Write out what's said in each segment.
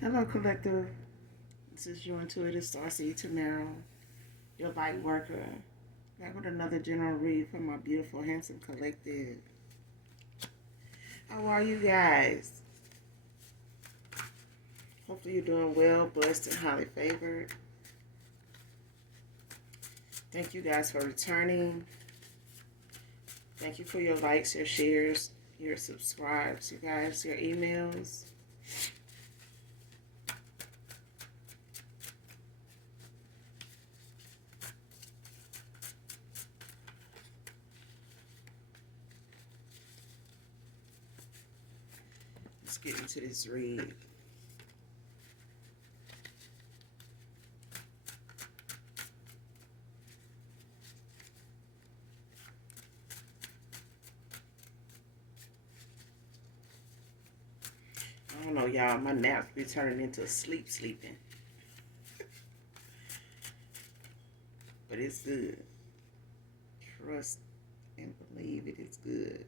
Hello, collective. This is your intuitive star seed tomorrow, your light worker. Back with another general read from my beautiful, handsome collective. How are you guys? Hopefully, you're doing well, blessed, and highly favored. Thank you guys for returning. Thank you for your likes, your shares, your subscribes, you guys, your emails. Let's get into this read. I don't know, y'all. My naps be turning into sleeping. But it's good. Trust and believe it is good.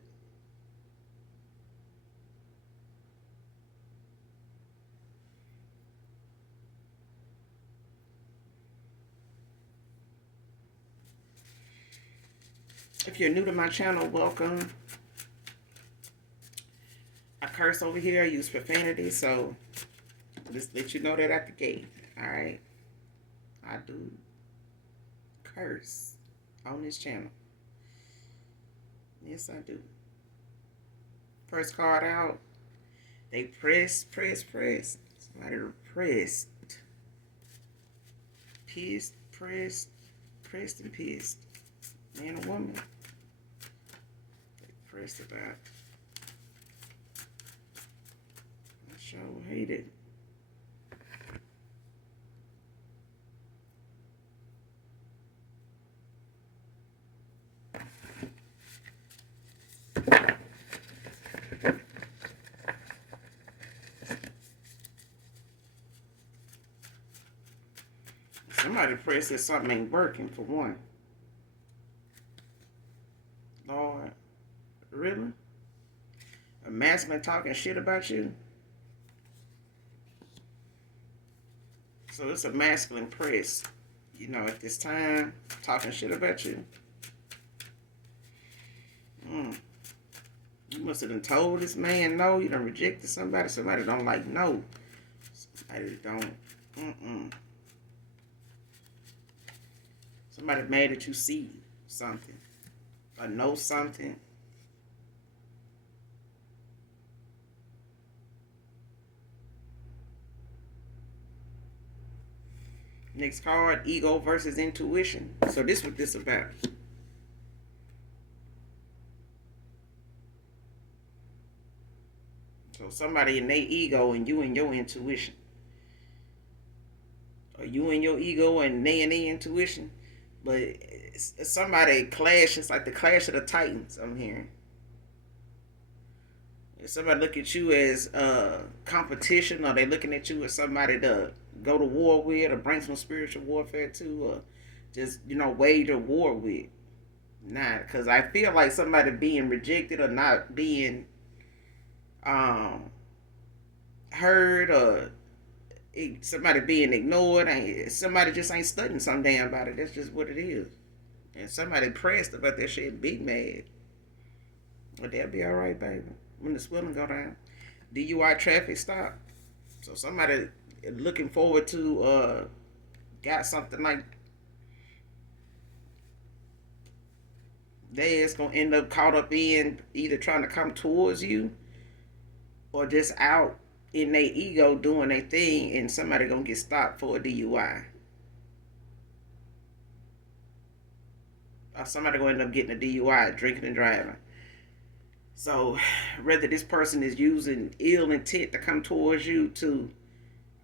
If you're new to my channel, welcome. I curse over here. I use profanity, so just let you know that at the gate. Alright? I do curse on this channel. Yes, I do. First card out. They press. Somebody pressed. Pissed, pressed and pissed. Man or woman. They pressed about. I sure hate it. Somebody pressed that something ain't working for one. Lord, really? A masculine talking shit about you? So it's a masculine press, you know, at this time, talking shit about you. You must have done told this man no. You done rejected somebody. Somebody don't like no. Somebody don't. Somebody mad at you see something or know something. Next card, ego versus intuition. So this is what this about. So somebody in their ego and you in your intuition. Or you in your ego and they in their intuition. But somebody clash. It's like the clash of the titans, I'm hearing. If somebody look at you as competition, or they looking at you as somebody to go to war with, or bring some spiritual warfare to, or just, you know, wage a war with. Nah, because I feel like somebody being rejected or not being um, heard, or somebody being ignored, somebody just ain't studying some damn about it. That's just what it is. And somebody pressed about that shit, big mad. But they'll be all right, baby. When the swelling go down, DUI traffic stop. So somebody looking forward to got something like they is gonna end up caught up in either trying to come towards you or just out in their ego doing their thing, and somebody gonna get stopped for a DUI. Or somebody gonna end up getting a DUI, drinking and driving. So whether this person is using ill intent to come towards you to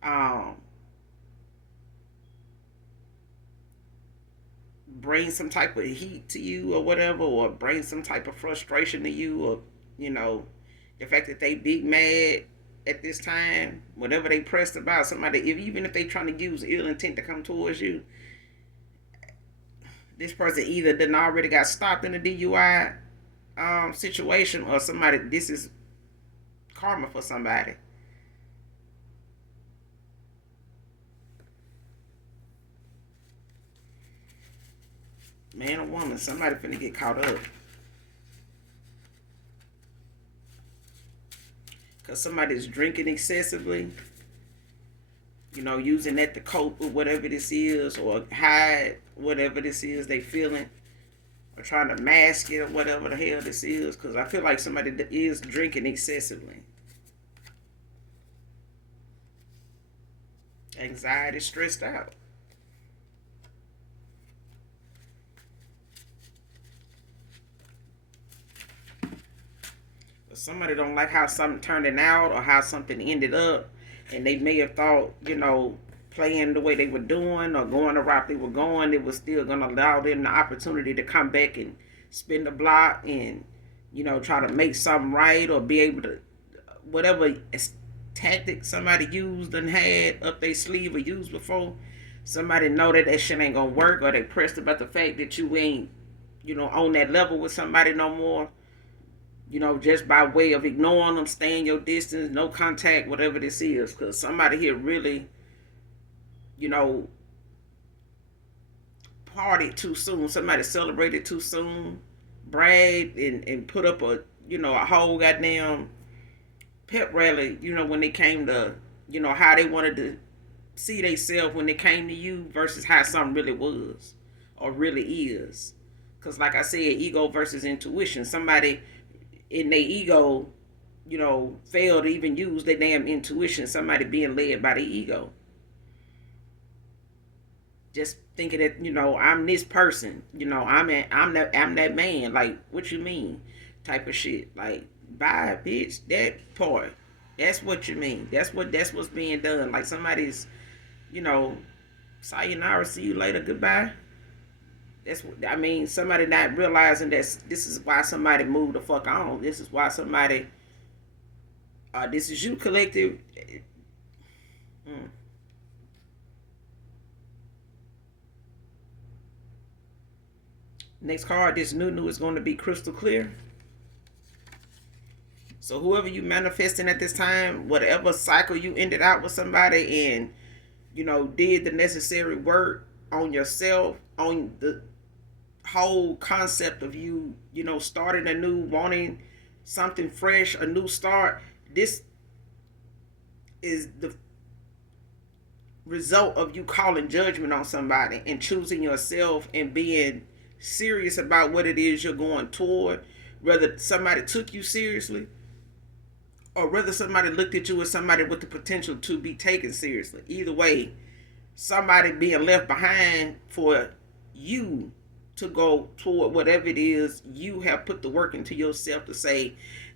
um, bring some type of heat to you or whatever, or bring some type of frustration to you, or, you know, the fact that they big mad at this time, whatever they pressed about somebody, even if they trying to use ill intent to come towards you, this person either done already got stopped in a DUI situation, or somebody, this is karma for somebody. Man or woman, somebody finna get caught up. Because somebody's drinking excessively, using that to cope with whatever this is or hide whatever this is they feeling or trying to mask it or whatever the hell this is. Because I feel like somebody is drinking excessively. Anxiety, stressed out. But somebody don't like how something turned out or how something ended up. And they may have thought, playing the way they were doing or going the route they were going, it was still going to allow them the opportunity to come back and spin the block and, try to make something right or be able to, whatever tactic somebody used and had up their sleeve or used before, somebody know that shit ain't going to work or they pressed about the fact that you ain't, on that level with somebody no more. Just by way of ignoring them, staying your distance, no contact, whatever this is. Because somebody here really, you know, partied too soon. Somebody celebrated too soon, bragged and put up a whole goddamn pep rally, when they came to, how they wanted to see themselves when they came to you versus how something really was or really is. Because, like I said, ego versus intuition. Somebody in their ego, fail to even use their damn intuition. Somebody being led by the ego. Just thinking that, I'm this person, I'm that man. Like, what you mean? Type of shit. Like, bye, bitch. That part. That's what you mean. That's what's being done. Like somebody's, you know, sayonara, see you later, goodbye. That's what I mean. Somebody not realizing that this is why somebody moved the fuck on. This is why somebody. This is you collective. Mm. Next card, this new is going to be crystal clear. So whoever you manifesting at this time, whatever cycle you ended out with somebody and did the necessary work on yourself, on the whole concept of you, starting anew, wanting something fresh, a new start. This is the result of you calling judgment on somebody and choosing yourself and being serious about what it is you're going toward. Whether somebody took you seriously or whether somebody looked at you as somebody with the potential to be taken seriously. Either way, somebody being left behind for you to go toward whatever it is you have put the work into yourself to say,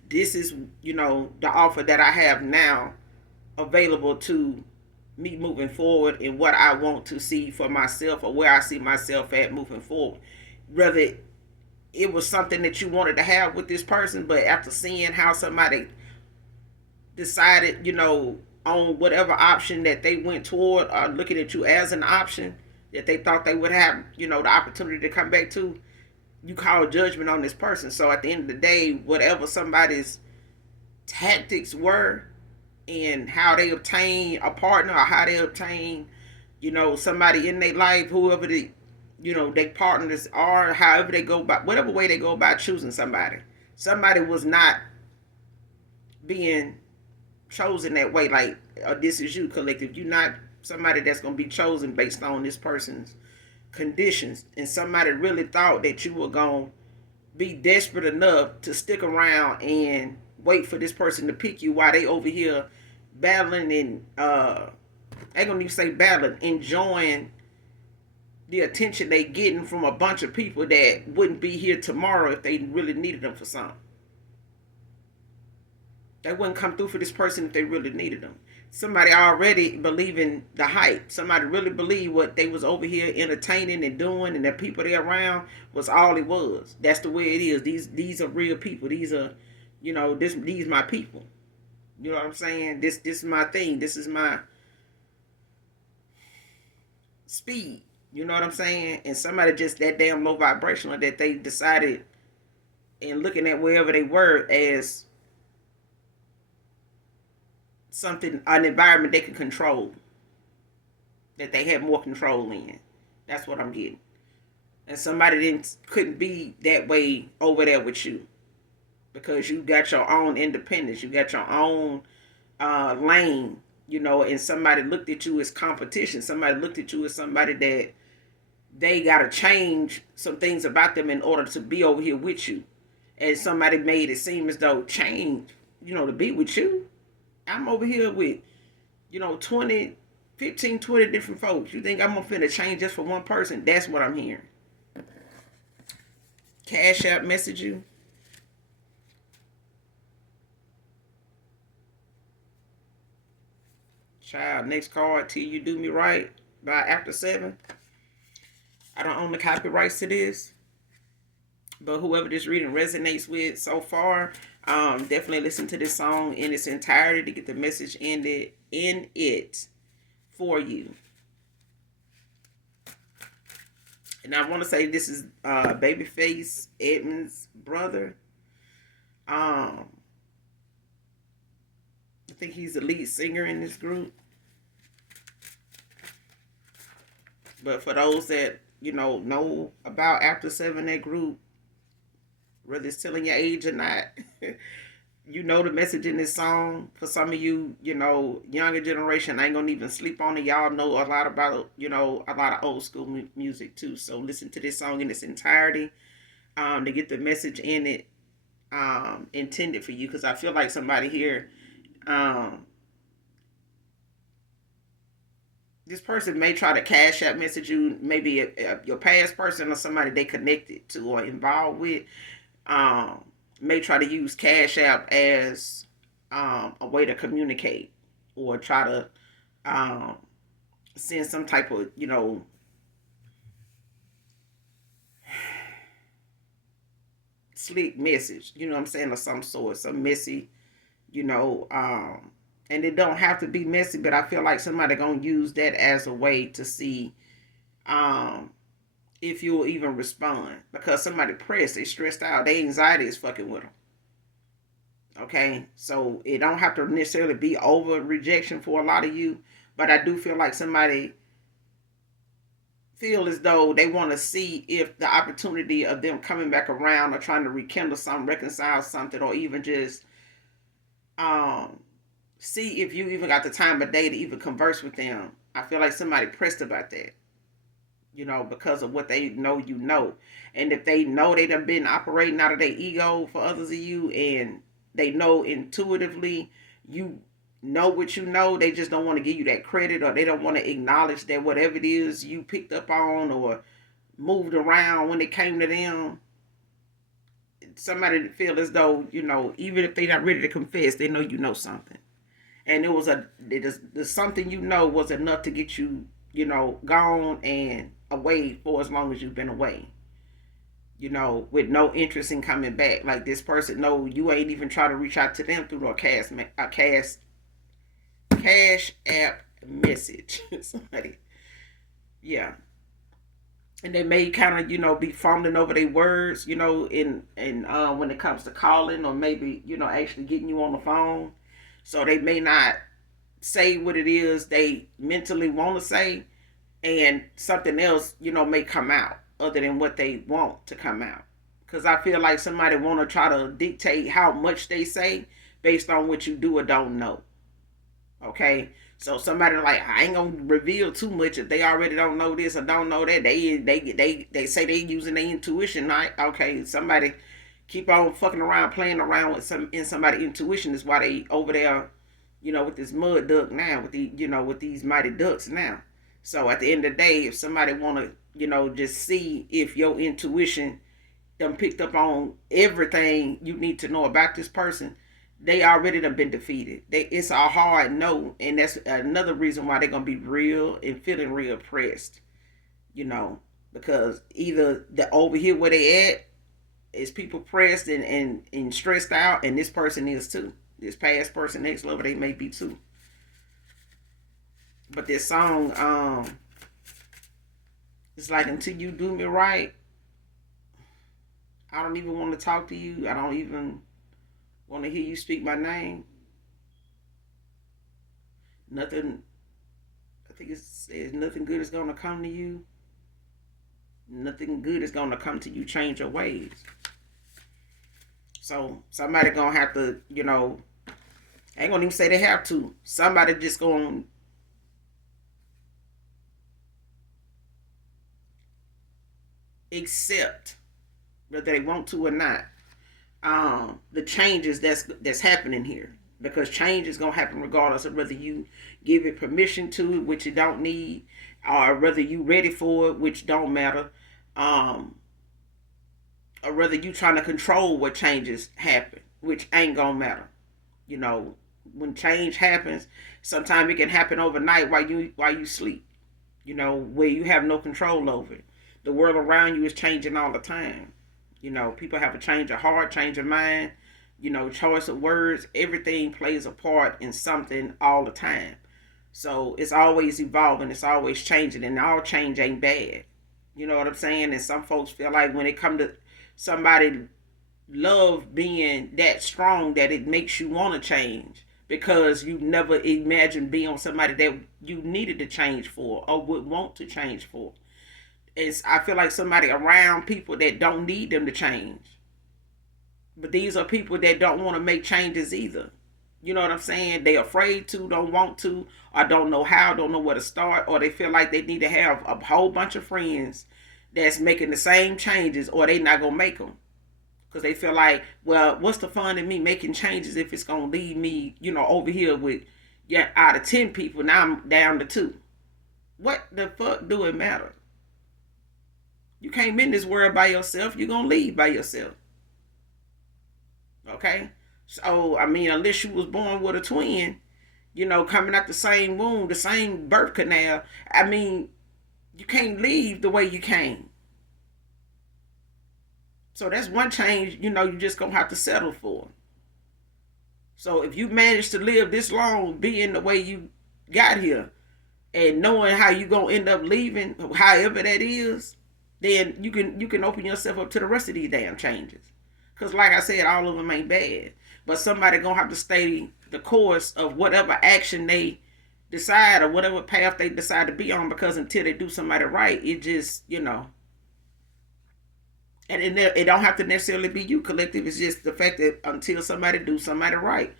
this is, the offer that I have now available to me moving forward and what I want to see for myself or where I see myself at moving forward. Whether it was something that you wanted to have with this person, but after seeing how somebody decided, on whatever option that they went toward or looking at you as an option that they thought they would have, the opportunity to come back to, you call judgment on this person. So at the end of the day, whatever somebody's tactics were and how they obtain a partner or how they obtain, somebody in their life, whoever they partners are, however they go by, whatever way they go about choosing somebody. Somebody was not being chosen that way. Like, this is you collective. You're not somebody that's going to be chosen based on this person's conditions. And somebody really thought that you were going to be desperate enough to stick around and wait for this person to pick you while they over here battling and I ain't gonna even say battling, enjoying the attention they getting from a bunch of people that wouldn't be here tomorrow if they really needed them for something. They wouldn't come through for this person if they really needed them. Somebody already believing the hype. Somebody really believed what they was over here entertaining and doing, and the people they around was all it was. That's the way it is. These are real people. These are, these my people. You know what I'm saying? This is my thing. This is my speed. You know what I'm saying? And somebody just that damn low vibrational that they decided and looking at wherever they were as something, an environment they could control, that they had more control in. That's what I'm getting. and somebody didn't couldn't be that way over there with you because you got your own independence, you got your own lane, and somebody looked at you as competition. Somebody looked at you as somebody that they got to change some things about them in order to be over here with you. And somebody made it seem as though change, to be with you. I'm over here with, 20, 15, 20 different folks. You think I'm going to finna change just for one person? That's what I'm hearing. Cash App message you. Child, next card, till you do me right by after 7. I don't own the copyrights to this, but whoever this reading resonates with so far, definitely listen to this song in its entirety to get the message in it for you. And I want to say this is Babyface Edmonds' brother. I think he's the lead singer in this group. But for those that know about After 7, that group, whether it's telling your age or not, the message in this song. For some of you, younger generation, I ain't gonna even sleep on it. Y'all know a lot about, a lot of old school music too. So listen to this song in its entirety to get the message in it intended for you. Because I feel like somebody here, this person may try to cash out message you, maybe your past person or somebody they connected to or involved with. May try to use Cash App as a way to communicate or try to send some type of, slick message, what I'm saying, of some sort, some messy, and it don't have to be messy, but I feel like somebody gonna use that as a way to see if you'll even respond, because somebody pressed, they stressed out, their anxiety is fucking with them. Okay, so it don't have to necessarily be over rejection for a lot of you, but I do feel like somebody feel as though they want to see if the opportunity of them coming back around or trying to rekindle something, reconcile something, or even just um see if you even got the time of day to even converse with them. I feel like somebody pressed about that, because of what they know. And if they know they done been operating out of their ego for others of you, and they know intuitively you know what you know, they just don't want to give you that credit, or they don't want to acknowledge that whatever it is you picked up on or moved around when it came to them, somebody feel as though, even if they're not ready to confess, they know something. And the something was enough to get you, gone and away for as long as you've been away, with no interest in coming back. Like this person, no, you ain't even try to reach out to them through cash app message. Somebody, yeah. And they may kind of, be fumbling over their words, in when it comes to calling, or maybe, actually getting you on the phone. So they may not say what it is they mentally want to say, and something else, may come out other than what they want to come out. Because I feel like somebody want to try to dictate how much they say based on what you do or don't know. Okay, so somebody like, I ain't gonna reveal too much if they already don't know this or don't know that. They say they using their intuition. Right? Okay, somebody keep on fucking around, playing around with somebody's intuition is why they over there, with this mud duck now, with with these mighty ducks now. So at the end of the day, if somebody wanna, just see if your intuition done picked up on everything you need to know about this person, they already done been defeated. It's a hard no, and that's another reason why they're gonna be real and feeling real pressed. You know, because either the over here where they at is people pressed and stressed out, and this person is too. This past person, next level, they may be too. But this song, it's like, until you do me right, I don't even want to talk to you. I don't even want to hear you speak my name. Nothing. I think it says nothing good is gonna come to you. Nothing good is gonna come to you. Change your ways. So somebody gonna have to, I ain't gonna even say they have to. Somebody just gonna accept, whether they want to or not, the changes that's happening here. Because change is gonna happen regardless of whether you give it permission to it, which you don't need, or whether you ready for it, which don't matter, um, or whether you trying to control what changes happen, which ain't gonna matter. You know, when change happens, sometimes it can happen overnight while you sleep. Where you have no control over it. The world around you is changing all the time. People have a change of heart, change of mind, choice of words. Everything plays a part in something all the time. So it's always evolving, it's always changing, and all change ain't bad. You know what I'm saying? And some folks feel like when it come to somebody love being that strong that it makes you want to change because you never imagined being on somebody that you needed to change for or would want to change for. I feel like somebody around people that don't need them to change. But these are people that don't want to make changes either. You know what I'm saying? They afraid to, don't want to, or don't know how, don't know where to start, or they feel like they need to have a whole bunch of friends that's making the same changes, or they not gonna make them because they feel like, well, what's the fun in me making changes if it's gonna leave me, over here with, yeah, out of 10 people, now I'm down to 2. What the fuck do it matter? You can't be in this world by yourself. You're gonna leave by yourself. Okay? So I mean, unless you was born with a twin, coming out the same womb, the same birth canal, I mean, you can't leave the way you came. So that's one change, you just gonna have to settle for. So if you manage to live this long being the way you got here and knowing how you gonna end up leaving, however that is, then you can open yourself up to the rest of these damn changes. Cause like I said, all of them ain't bad. But somebody gonna have to stay the course of whatever action they decide or whatever path they decide to be on, because until they do somebody right, it just, and it don't have to necessarily be you, collective. It's just the fact that until somebody do somebody right,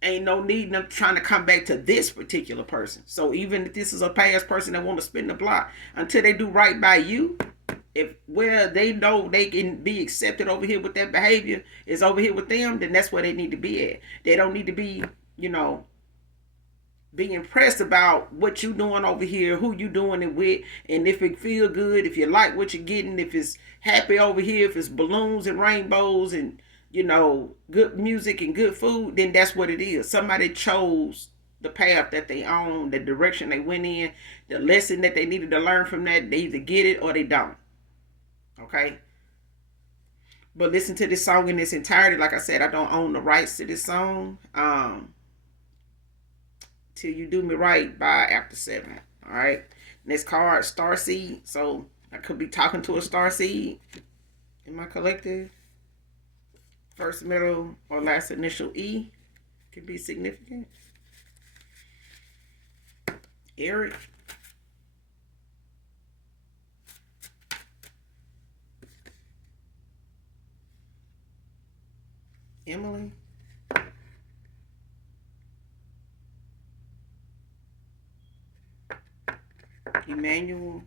ain't no need them trying to come back to this particular person. So even if this is a past person that want to spin the block, until they do right by you, if where they know they can be accepted over here with that behavior is over here with them, then that's where they need to be at. They don't need to be, be impressed about what you doing over here, who you doing it with, and if it feel good, if you like what you're getting, if it's happy over here, if it's balloons and rainbows and good music and good food, then that's what it is. Somebody chose the path that they own, the direction they went in, the lesson that they needed to learn from that. They either get it or they don't. Okay? But listen to this song in its entirety. Like I said, I don't own the rights to this song. Till You Do Me Right by After 7. Alright? Next card, Starseed. So I could be talking to a starseed in my collective. First, middle, or last initial E can be significant. Eric. Emily. Emmanuel.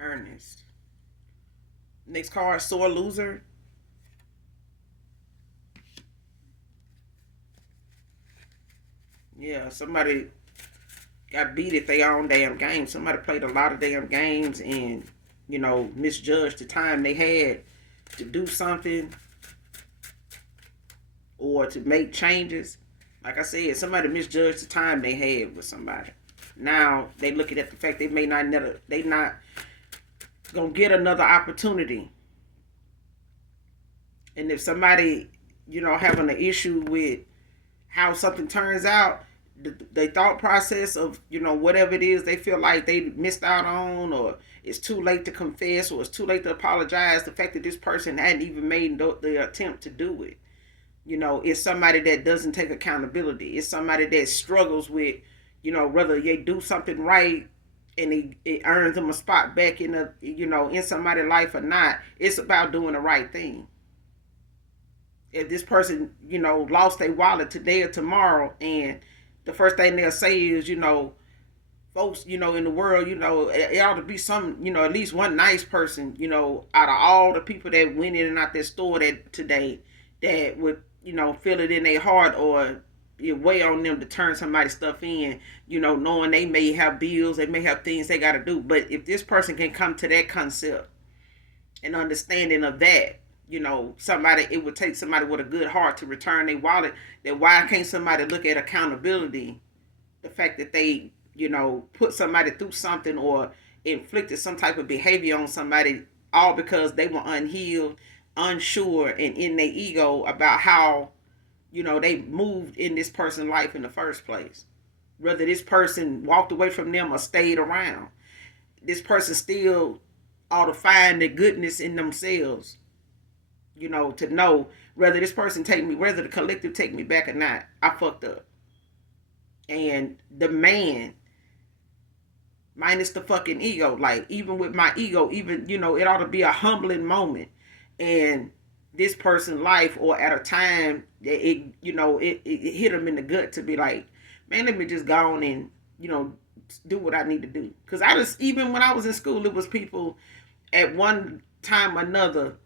Ernest. Next card, Sore Loser. Yeah, somebody got beat at their own damn game. Somebody played a lot of damn games and, misjudged the time they had to do something or to make changes. Like I said, somebody misjudged the time they had with somebody. Now they looking at the fact they not gonna get another opportunity. And if somebody, having an issue with how something turns out, the thought process of, whatever it is they feel like they missed out on, or it's too late to confess, or it's too late to apologize, the fact that this person hadn't even made the attempt to do it. It's somebody that doesn't take accountability. It's somebody that struggles with, whether they do something right and it earns them a spot back in in somebody's life or not. It's about doing the right thing. If this person, lost their wallet today or tomorrow, and the first thing they'll say is, folks, in the world, it ought to be some, at least one nice person, out of all the people that went in and out that store that today, that would, feel it in their heart, or it weigh on them to turn somebody's stuff in, knowing they may have bills, they may have things they got to do. But if this person can come to that concept and understanding of that, somebody, it would take somebody with a good heart to return their wallet. That why can't somebody look at accountability, the fact that they, put somebody through something or inflicted some type of behavior on somebody, all because they were unhealed, unsure, and in their ego about how, they moved in this person's life in the first place. Whether this person walked away from them or stayed around, this person still ought to find the goodness in themselves, to know whether this person take me, whether the collective take me back or not, I fucked up. And the man, minus the fucking ego, like even with my ego, even, it ought to be a humbling moment. And this person's life, or at a time that it hit them in the gut to be like, man, let me just go on and, do what I need to do. Because I just, even when I was in school, it was people at one time or another,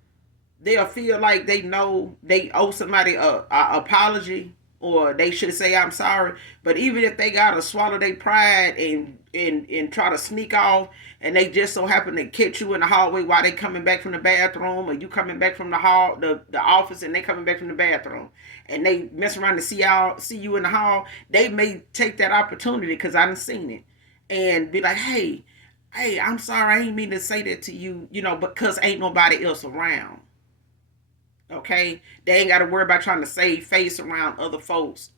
they'll feel like they know they owe somebody a apology, or they should say I'm sorry. But even if they gotta swallow their pride and try to sneak off, and they just so happen to catch you in the hallway while they coming back from the bathroom, or you coming back from the office, and they coming back from the bathroom, and they mess around to see you in the hall, they may take that opportunity, because I done seen it, and be like, hey, I'm sorry, I ain't mean to say that to you, because ain't nobody else around. Okay, they ain't got to worry about trying to save face around other folks,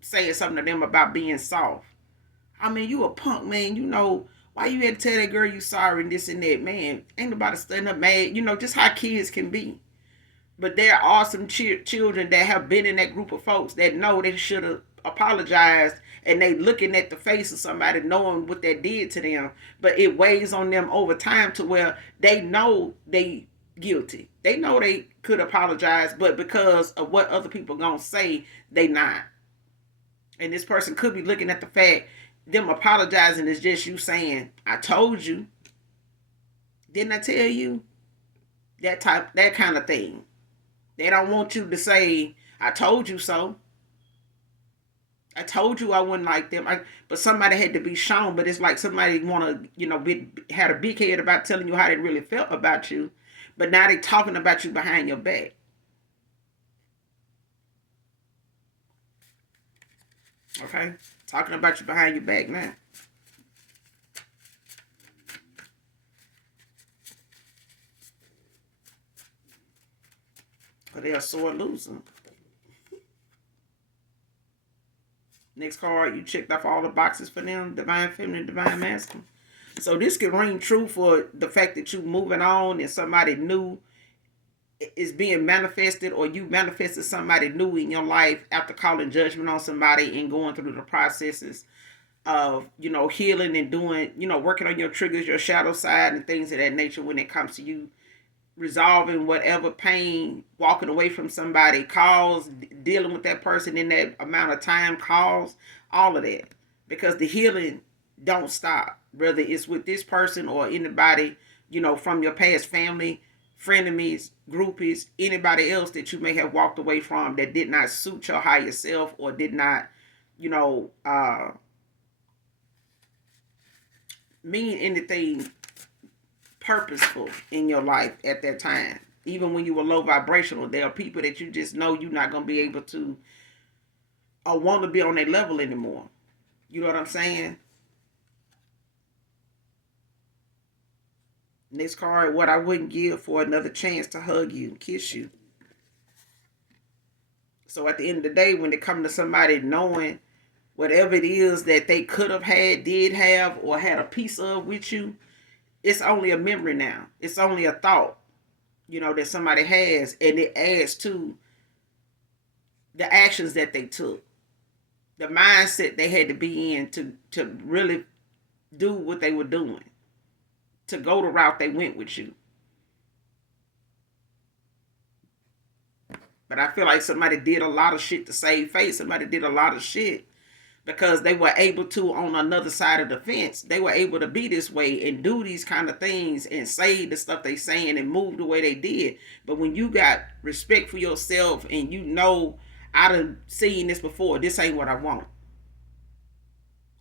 saying something to them about being soft. I mean, you a punk, man. Why you had to tell that girl you sorry and this and that, man. Ain't nobody standing up mad. Just how kids can be. But there are some children that have been in that group of folks that know they should have apologized, and they looking at the face of somebody knowing what that did to them, but it weighs on them over time to where they know they guilty. They know they could apologize, but because of what other people gonna say, they not. And this person could be looking at the fact them apologizing is just you saying, I told you. Didn't I tell you? That kind of thing. They don't want you to say, I told you so. I told you I wouldn't like them. But somebody had to be shown. But it's like somebody want to, had a big head about telling you how they really felt about you. But now they talking about you behind your back. Okay? Talking about you behind your back now. But they're a sore loser. Next card, you checked off all the boxes for them. Divine feminine, divine masculine. So this could ring true for the fact that you moving on and somebody new is being manifested, or you manifested somebody new in your life after calling judgment on somebody and going through the processes of, healing and doing, working on your triggers, your shadow side, and things of that nature when it comes to you resolving whatever pain walking away from somebody caused, dealing with that person in that amount of time caused, all of that. Because the healing don't stop, whether it's with this person or anybody, from your past family, frenemies, groupies, anybody else that you may have walked away from that did not suit your higher self, or did not, mean anything purposeful in your life at that time. Even when you were low vibrational, there are people that you just know you're not going to be able to or want to be on their level anymore. You know what I'm saying? Next card, what I wouldn't give for another chance to hug you and kiss you. So at the end of the day, when it comes to somebody knowing whatever it is that they could have had, did have, or had a piece of with you, it's only a memory now. It's only a thought, that somebody has, and it adds to the actions that they took, the mindset they had to be in to really do what they were doing, to go the route they went with you. But I feel like somebody did a lot of shit to save face. Somebody did a lot of shit because they were able to, on another side of the fence, they were able to be this way and do these kind of things and say the stuff they saying and move the way they did. But when you got respect for yourself and you know, I done seen this before, this ain't what I want.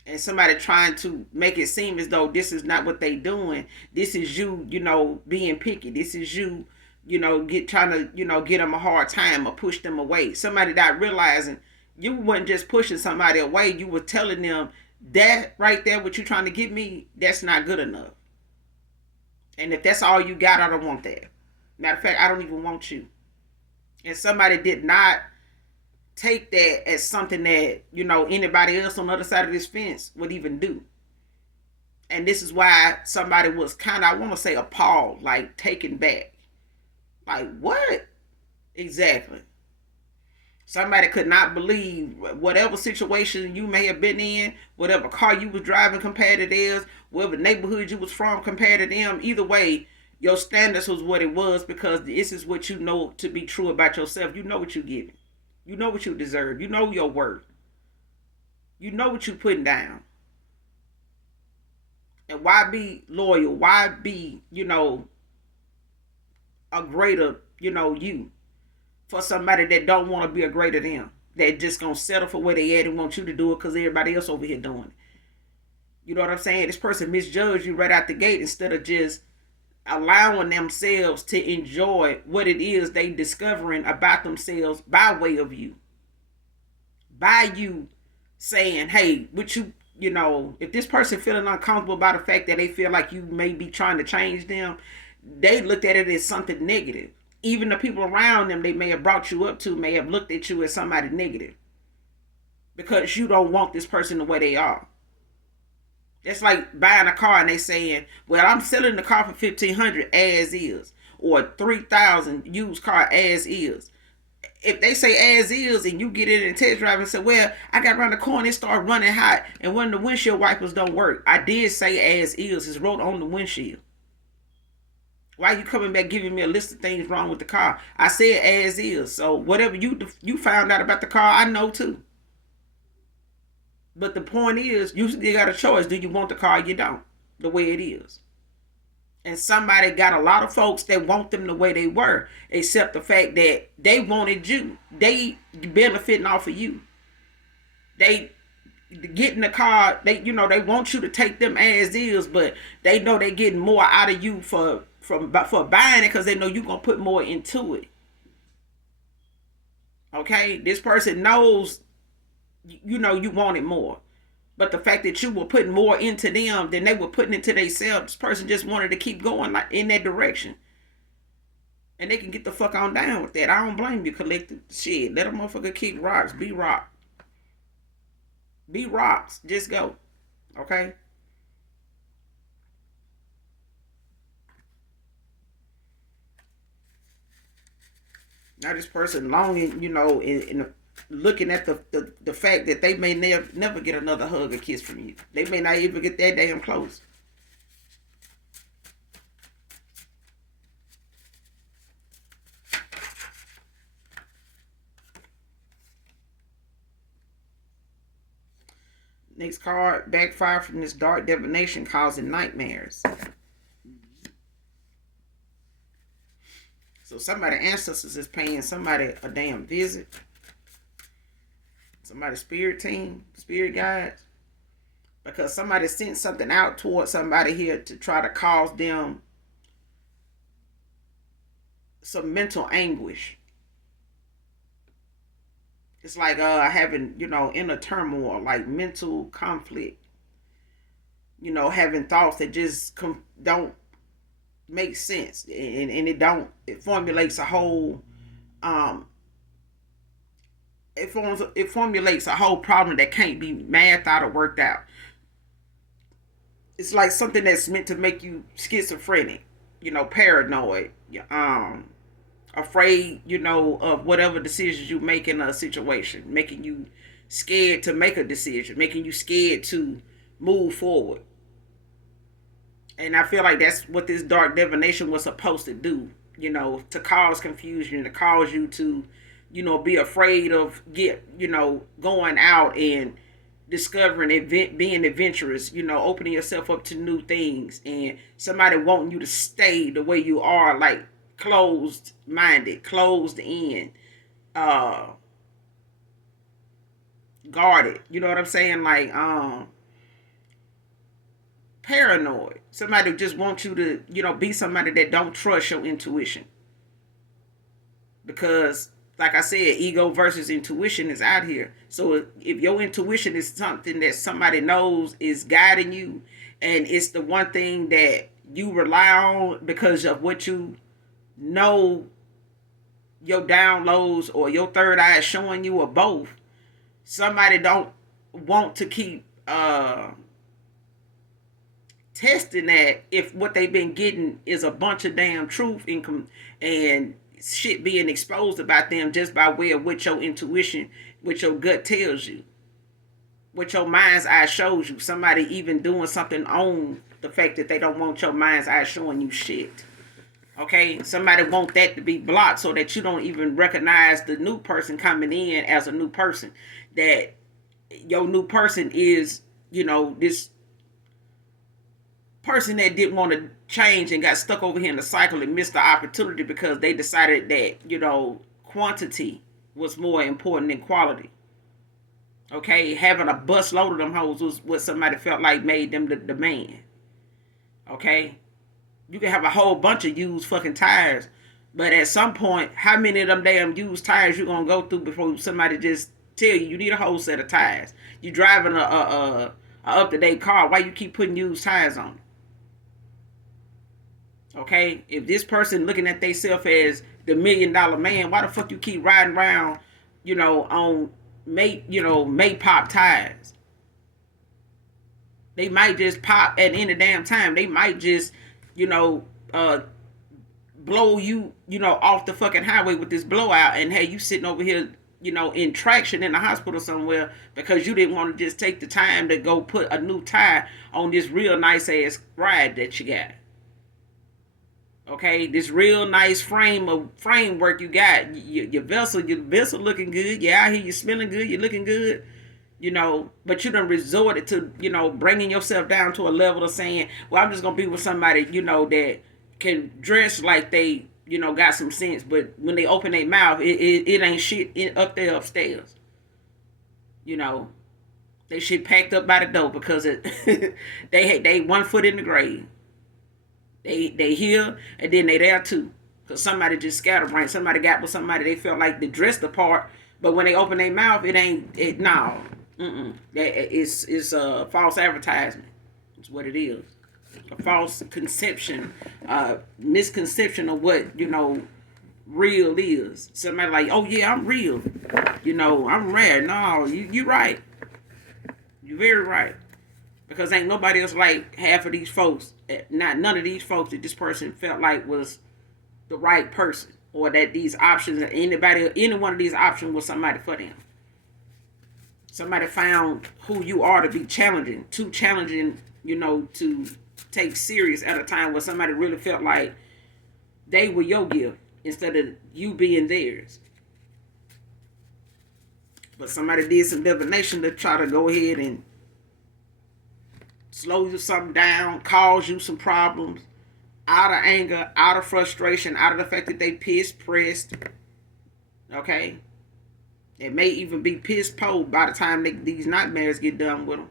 And somebody trying to make it seem as though this is not what they doing. This is you, being picky. This is you, trying to, get them a hard time or push them away. Somebody not realizing you wasn't just pushing somebody away. You were telling them that right there, what you're trying to get me, that's not good enough. And if that's all you got, I don't want that. Matter of fact, I don't even want you. And somebody did not take that as something that, anybody else on the other side of this fence would even do. And this is why somebody was kind of, I want to say, appalled, like taken back. Like, what? Exactly. Somebody could not believe whatever situation you may have been in, whatever car you was driving compared to theirs, whatever neighborhood you was from compared to them. Either way, your standards was what it was because this is what you know to be true about yourself. You know what you're giving. You know what you deserve. You know your worth. You know what you're putting down. And why be loyal? Why be, a greater, you for somebody that don't want to be a greater them? That just gonna settle for where they at and want you to do it because everybody else over here doing it. You know what I'm saying? This person misjudged you right out the gate instead of just allowing themselves to enjoy what it is they discovering about themselves by way of you. By you saying, hey, what you, if this person feeling uncomfortable by the fact that they feel like you may be trying to change them, they looked at it as something negative. Even the people around them they may have brought you up to may have looked at you as somebody negative because you don't want this person the way they are. It's like buying a car and they saying, well, I'm selling the car for $1,500 as is, or $3,000 used car as is. If they say as is and you get in and test drive and say, well, I got around the corner and it started running hot and one of the windshield wipers don't work. I did say as is. It's wrote on the windshield. Why are you coming back giving me a list of things wrong with the car? I said as is. So whatever you found out about the car, I know too. But the point is, you still got a choice. Do you want the car or you don't? The way it is. And somebody got a lot of folks that want them the way they were, except the fact that they wanted you. They benefiting off of you. They get in the car, they want you to take them as is, but they know they getting more out of you for buying it because they know you're gonna put more into it. Okay? This person knows you wanted more. But the fact that you were putting more into them than they were putting into themselves, this person just wanted to keep going like in that direction. And they can get the fuck on down with that. I don't blame you, collective. Shit, let a motherfucker kick rocks. Be rock. Be rocks. Just go. Okay? Now this person longing, in looking at the fact that they may never get another hug or kiss from you. They may not even get that damn close. Next card, backfire from this dark divination causing nightmares. So somebody ancestors is paying somebody a damn visit. Somebody's spirit team, spirit guides. Because somebody sent something out towards somebody here to try to cause them some mental anguish. It's like having, inner turmoil, like mental conflict. Having thoughts that just don't make sense. And it formulates a whole it formulates a whole problem that can't be mathed out or worked out. It's like something that's meant to make you schizophrenic, paranoid, afraid, of whatever decisions you make in a situation, making you scared to make a decision, making you scared to move forward. And I feel like that's what this dark divination was supposed to do, to cause confusion, to cause you to, be afraid of going out and discovering being adventurous, opening yourself up to new things, and somebody wanting you to stay the way you are, like closed minded, closed in, guarded. You know what I'm saying? Like paranoid. Somebody just wants you to, be somebody that don't trust your intuition. Because, like I said, ego versus intuition is out here. So if your intuition is something that somebody knows is guiding you, and it's the one thing that you rely on because of what you know, your downloads or your third eye is showing you, or both, somebody don't want to keep testing that if what they've been getting is a bunch of damn truth and shit being exposed about them just by way of what your intuition, what your gut tells you, what your mind's eye shows you. Somebody even doing something on the fact that they don't want your mind's eye showing you shit. Okay, somebody want that to be blocked so that you don't even recognize the new person coming in as a new person. That your new person is, this person that didn't want to change and got stuck over here in the cycle and missed the opportunity because they decided that, quantity was more important than quality. Okay, having a bus load of them hoes was what somebody felt like made them the man. Okay, you can have a whole bunch of used fucking tires, but at some point, how many of them damn used tires you gonna go through before somebody just tell you need a whole set of tires? You driving a up to date car, why you keep putting used tires on? Okay, if this person looking at themselves as the $1 million man, why the fuck you keep riding around, on may pop tires? They might just pop at any damn time. They might just, blow you, off the fucking highway with this blowout, and hey, you sitting over here, in traction in the hospital somewhere because you didn't want to just take the time to go put a new tire on this real nice ass ride that you got. Okay, this real nice framework you got. Your vessel looking good. Yeah, I hear you smelling good. You're looking good. But you done resorted to, bringing yourself down to a level of saying, well, I'm just going to be with somebody, that can dress like they, got some sense. But when they open their mouth, it ain't shit up there upstairs. They shit packed up by the door because they 1 foot in the grave. They here and then they there too. Because somebody just scatterbrained. Somebody got with somebody they felt like they dressed the part. But when they open their mouth, no. It's a false advertisement. It's what it is. A false conception, misconception of what, real is. Somebody like, oh yeah, I'm real. I'm rare. No, you're right. You're very right. Because ain't nobody else like half of these folks, none of these folks that this person felt like was the right person, or that these options, any one of these options was somebody for them. Somebody found who you are to be challenging, too challenging, to take serious at a time where somebody really felt like they were your gift instead of you being theirs. But somebody did some divination to try to go ahead and slow you something down, cause you some problems, out of anger, out of frustration, out of the fact that they pissed, pressed. Okay? It may even be pissed po by the time these nightmares get done with them.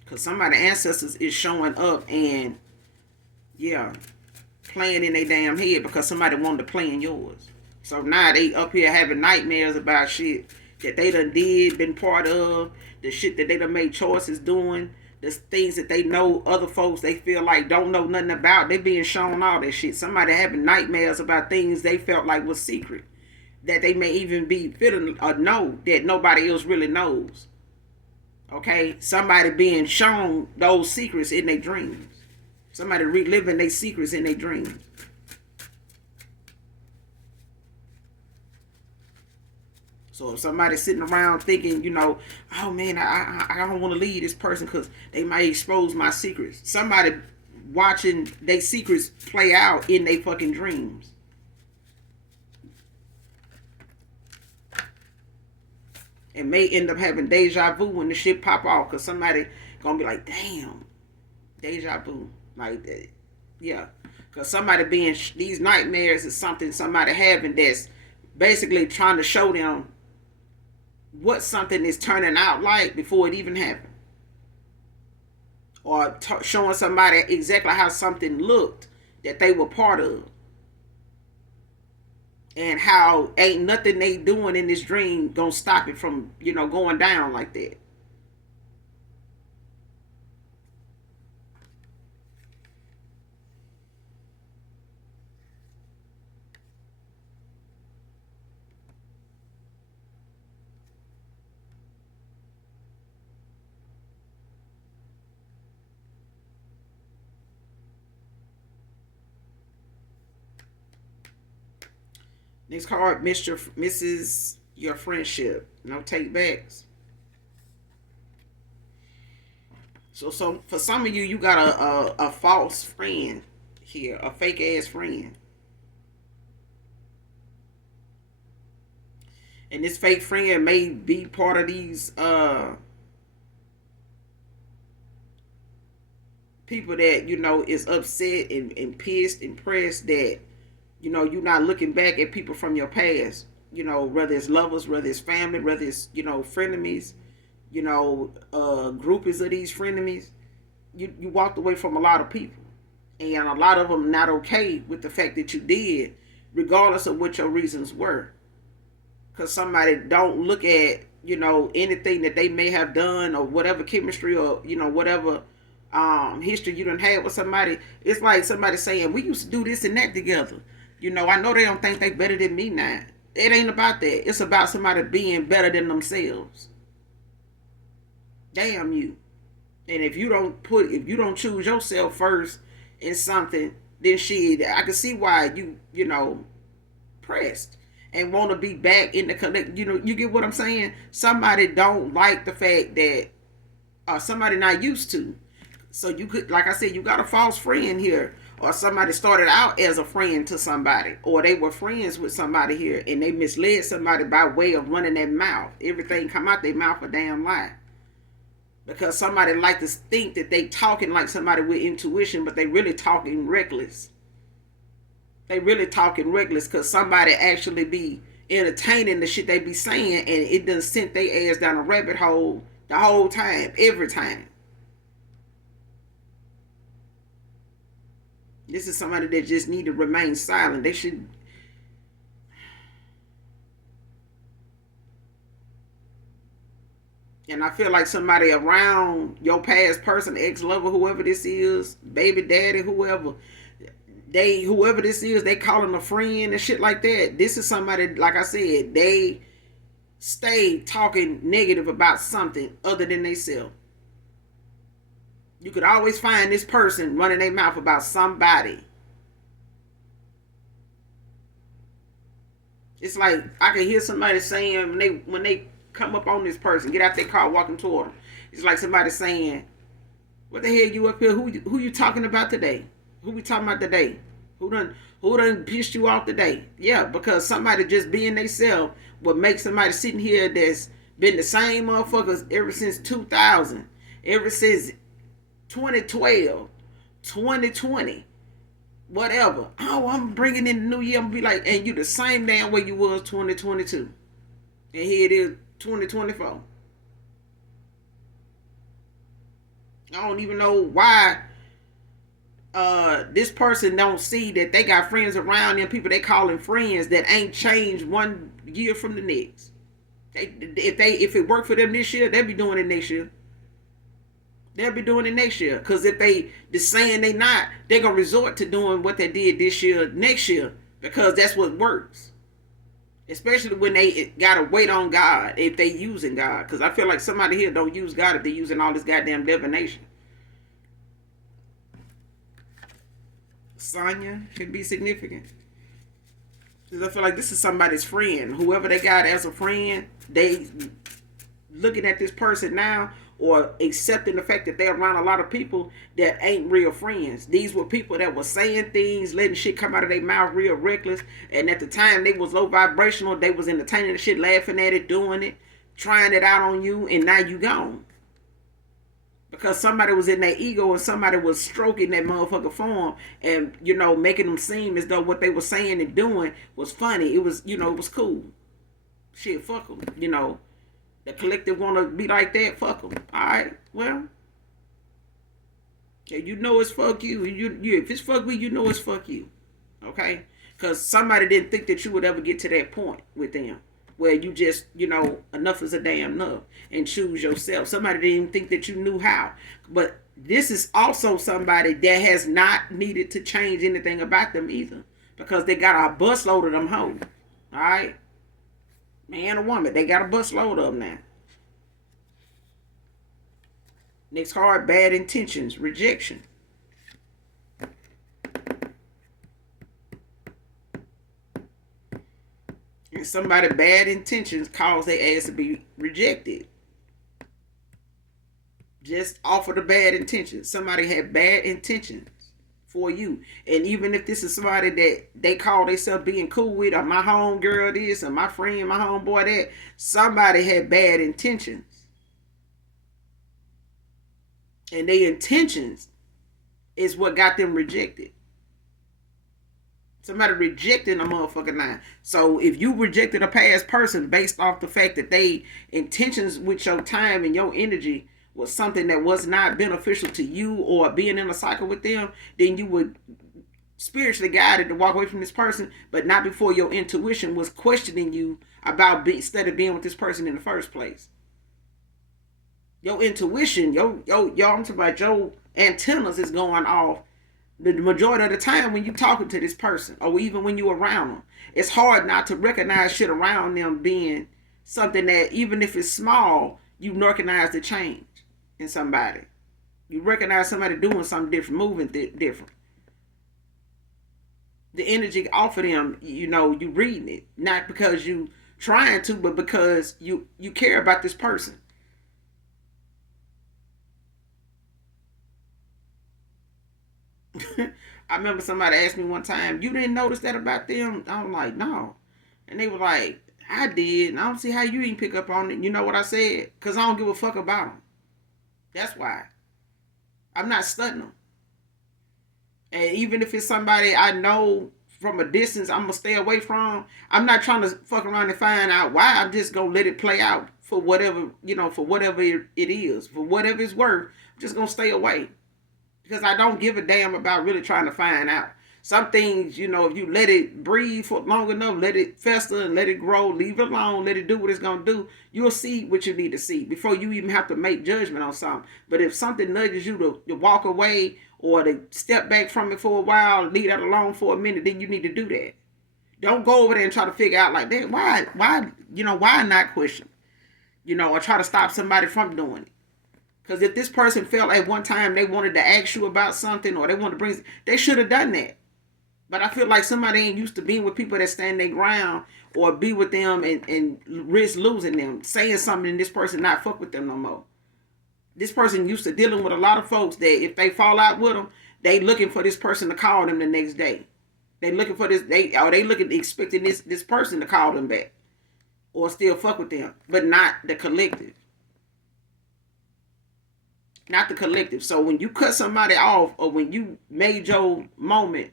Because somebody's ancestors is showing up and, yeah, playing in their damn head because somebody wanted to play in yours. So now they up here having nightmares about shit that they done did, been part of, the shit that they done made choices doing, the things that they know other folks they feel like don't know nothing about. They being shown all that shit. Somebody having nightmares about things they felt like was secret, that they may even be feeling or know that nobody else really knows. Okay? Somebody being shown those secrets in their dreams. Somebody reliving their secrets in their dreams. So if somebody's sitting around thinking, oh man, I don't want to leave this person because they might expose my secrets. Somebody watching their secrets play out in their fucking dreams. And may end up having deja vu when the shit pop off because somebody gonna be like, damn, deja vu. Like that. Yeah. Because somebody being, these nightmares is something somebody having that's basically trying to show them what something is turning out like before it even happened. Or showing somebody exactly how something looked that they were part of. And how ain't nothing they doing in this dream gonna stop it from, going down like that. Next card, Mrs. Your friendship. No take backs. So for some of you, you got a false friend here, a fake ass friend. And this fake friend may be part of these people that, is upset and pissed and pressed that, you're not looking back at people from your past. Whether it's lovers, whether it's family, whether it's, frenemies, groupies of these frenemies. You walked away from a lot of people. And a lot of them not okay with the fact that you did, regardless of what your reasons were. Because somebody don't look at, anything that they may have done or whatever chemistry or, whatever history you done had with somebody. It's like somebody saying, we used to do this and that together. I know they don't think they better than me now. It ain't about that. It's about somebody being better than themselves. Damn you. And if you don't choose yourself first in something, then shit, I can see why you pressed and want to be back in the collect. You get what I'm saying? Somebody don't like the fact that somebody not used to. So you could, like I said, you got a false friend here, or somebody started out as a friend to somebody, or they were friends with somebody here, and they misled somebody by way of running their mouth. Everything come out their mouth a damn lie. Because somebody like to think that they talking like somebody with intuition, but they really talking reckless. They really talking reckless because somebody actually be entertaining the shit they be saying, and it done sent their ass down a rabbit hole the whole time, every time. This is somebody that just need to remain silent. They should. And I feel like somebody around your past person, ex-lover, whoever this is, baby daddy, whoever this is, they calling a friend and shit like that. This is somebody, like I said, they stay talking negative about something other than themselves. You could always find this person running their mouth about somebody. It's like I can hear somebody saying when they come up on this person, get out their car, walking toward them. It's like somebody saying, "What the hell you up here? Who you talking about today? Who we talking about today? Who done pissed you off today?" Yeah, because somebody just being themselves would make somebody sitting here that's been the same motherfuckers ever since 2000, ever since 2012, 2020, whatever. Oh, I'm bringing in the new year. I'm gonna be like, and you the same damn way you was 2022, and here it is 2024. I don't even know why this person don't see that they got friends around them, people they calling friends that ain't changed one year from the next. If it worked for them this year, they'll be doing it next year. They'll be doing it next year. Because if they just saying they not, they're going to resort to doing what they did this year, next year. Because that's what works. Especially when they got to wait on God, if they using God. Because I feel like somebody here don't use God if they using all this goddamn divination. Sonya can be significant. Because I feel like this is somebody's friend. Whoever they got as a friend, they looking at this person now or accepting the fact that they're around a lot of people that ain't real friends. These were people that were saying things, letting shit come out of their mouth real reckless. And at the time they was low vibrational, they was entertaining the shit, laughing at it, doing it, trying it out on you, and now you gone. Because somebody was in their ego and somebody was stroking that motherfucker form and, making them seem as though what they were saying and doing was funny. It was, it was cool. Shit, fuck them. The collective want to be like that, fuck them. All right, well, yeah, it's fuck you. If it's fuck me, it's fuck you. Okay? Because somebody didn't think that you would ever get to that point with them where you just, enough is a damn enough and choose yourself. Somebody didn't even think that you knew how. But this is also somebody that has not needed to change anything about them either because they got a busload of them hoes. All right? Man or woman, they got a busload of them now. Next card, bad intentions, rejection. And somebody bad intentions cause their ass to be rejected. Just off of the bad intentions. Somebody had bad intentions for you. And even if this is somebody that they call themselves being cool with, or my homegirl this, or my friend, my homeboy that, somebody had bad intentions. And their intentions is what got them rejected. Somebody rejecting a motherfucker now. So if you rejected a past person based off the fact that they intentions with your time and your energy was something that was not beneficial to you or being in a cycle with them, then you would spiritually guided to walk away from this person, but not before your intuition was questioning you about instead of being with this person in the first place. Your intuition, I'm talking about your antennas is going off the majority of the time when you talking to this person or even when you around them. It's hard not to recognize shit around them being something that even if it's small, you recognize the change in somebody. You recognize somebody doing something different, moving different. The energy off of them, you reading it. Not because you trying to, but because you care about this person. I remember somebody asked me one time, you didn't notice that about them? I was like, no. And they were like, I did. And I don't see how you didn't pick up on it. You know what I said? Because I don't give a fuck about them. That's why. I'm not studying them. And even if it's somebody I know from a distance I'm going to stay away from, I'm not trying to fuck around and find out why. I'm just going to let it play out for whatever, for whatever it is. For whatever it's worth, I'm just going to stay away. Because I don't give a damn about really trying to find out. Some things, if you let it breathe for long enough, let it fester and let it grow, leave it alone, let it do what it's going to do, you'll see what you need to see before you even have to make judgment on something. But if something nudges you to walk away or to step back from it for a while, leave that alone for a minute, then you need to do that. Don't go over there and try to figure out like that. Why not question? Or try to stop somebody from doing it. Because if this person felt at one time they wanted to ask you about something or they wanted to bring, they should have done that. But I feel like somebody ain't used to being with people that stand their ground or be with them and risk losing them, saying something and this person not fuck with them no more. This person used to dealing with a lot of folks that if they fall out with them, they looking for this person to call them the next day. They looking for this, expecting this person to call them back or still fuck with them, but not the collective. Not the collective. So when you cut somebody off or when you made your moment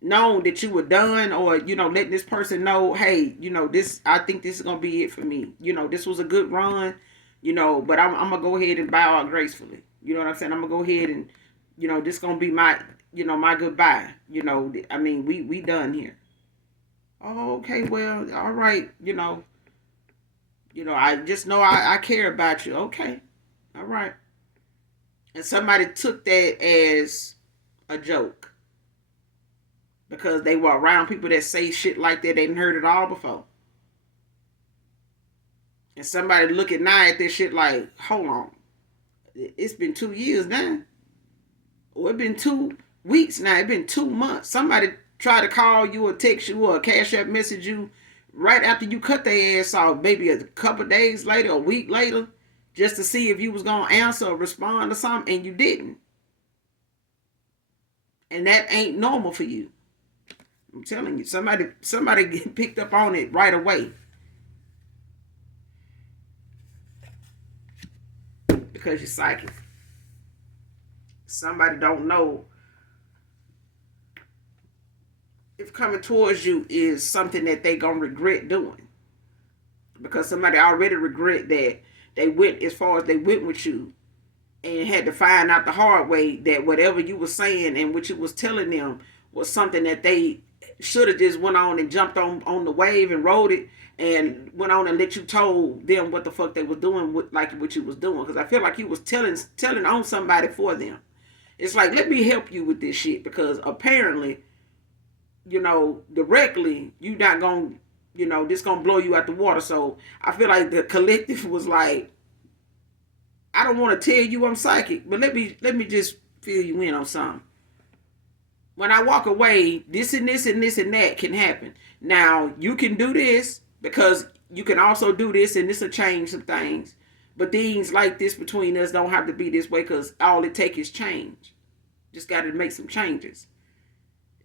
known that you were done or, letting this person know, hey, this, I think this is going to be it for me. This was a good run, but I'm going to go ahead and bow out gracefully. You know what I'm saying? I'm going to go ahead and, this going to be my, my goodbye. We done here. Oh, okay. Well, all right. I just know I care about you. Okay. All right. And somebody took that as a joke. Because they were around people that say shit like that. They didn't heard it all before. And somebody looking now at this shit like, hold on. It's been 2 years now. Or it's been 2 weeks now. It's been 2 months. Somebody try to call you or text you or cash app message you right after you cut their ass off, maybe a couple days later, a week later, just to see if you was gonna answer or respond to something, and you didn't. And that ain't normal for you. I'm telling you, somebody get picked up on it right away. Because you're psychic. Somebody don't know if coming towards you is something that they gonna regret doing. Because somebody already regret that they went as far as they went with you, and had to find out the hard way that whatever you were saying and what you was telling them was something that they should have just went on and jumped on the wave and rode it, and went on and let you told them what the fuck they was doing with like what you was doing. Because I feel like you was telling on somebody for them. It's like, let me help you with this shit, because apparently, directly you not gonna, this gonna blow you out the water. So I feel like the collective was like, I don't want to tell you I'm psychic, but let me just fill you in on something. When I walk away, this and this and this and that can happen. Now, you can do this because you can also do this, and this will change some things. But things like this between us don't have to be this way, because all it takes is change. Just got to make some changes.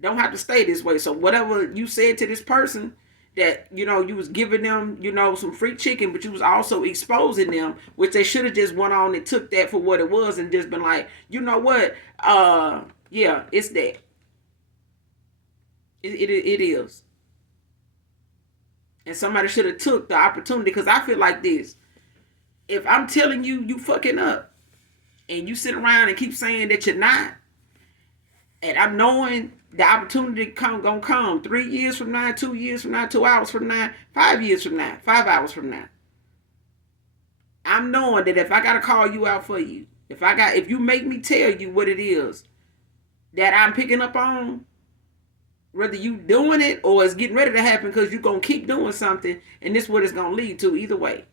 Don't have to stay this way. So whatever you said to this person, that you was giving them some free chicken, but you was also exposing them, which they should have just went on and took that for what it was, and just been like, you know what, yeah, it's that. It is. And somebody should have took the opportunity, because I feel like this: if I'm telling you you fucking up, and you sit around and keep saying that you're not, and I'm knowing the opportunity gonna come 3 years from now, 2 years from now, 2 hours from now, 5 years from now, 5 hours from now. I'm knowing that if I gotta call you out for you, if you make me tell you what it is that I'm picking up on, whether you doing it or it's getting ready to happen, because you're gonna keep doing something, and this is what it's gonna lead to either way.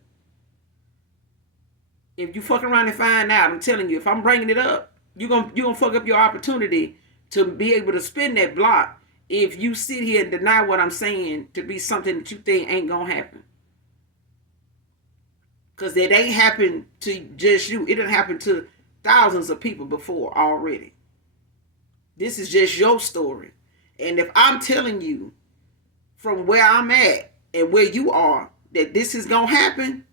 If you fuck around and find out, I'm telling you, if I'm bringing it up, you're gonna fuck up your opportunity to be able to spin that block if you sit here and deny what I'm saying to be something that you think ain't gonna happen. Because it ain't happened to just you. It done happened to thousands of people before already. This is just your story. And if I'm telling you from where I'm at and where you are that this is gonna happen,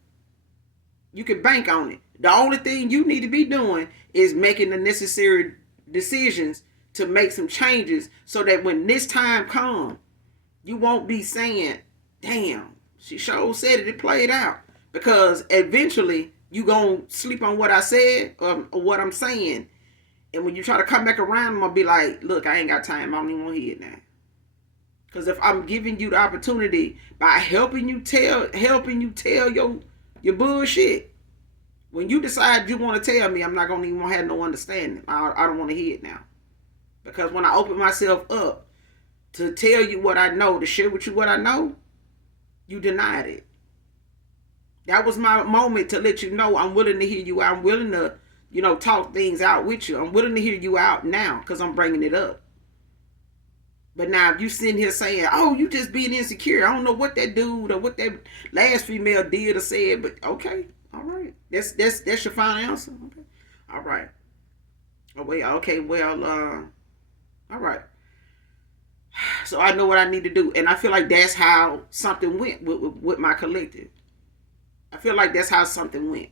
you can bank on it. The only thing you need to be doing is making the necessary decisions to make some changes, so that when this time comes, you won't be saying, damn, she sure said it played out. Because eventually you gonna sleep on what I said, or what I'm saying. And when you try to come back around, I'm gonna be like, look, I ain't got time. I don't even want to hear it now. Because if I'm giving you the opportunity by helping you tell your bullshit, when you decide you want to tell me, I'm not gonna even have no understanding. I don't want to hear it now. Because when I open myself up to tell you what I know, to share with you what I know, you denied it. That was my moment to let you know I'm willing to hear you out. I'm willing to, talk things out with you. I'm willing to hear you out now, because I'm bringing it up. But now if you sitting here saying, oh, you just being insecure, I don't know what that dude or what that last female did or said, but okay, all right. That's your final answer? Okay. All right. Oh, wait, okay, well, all right. So I know what I need to do. And I feel like that's how something went with my collective. I feel like that's how something went.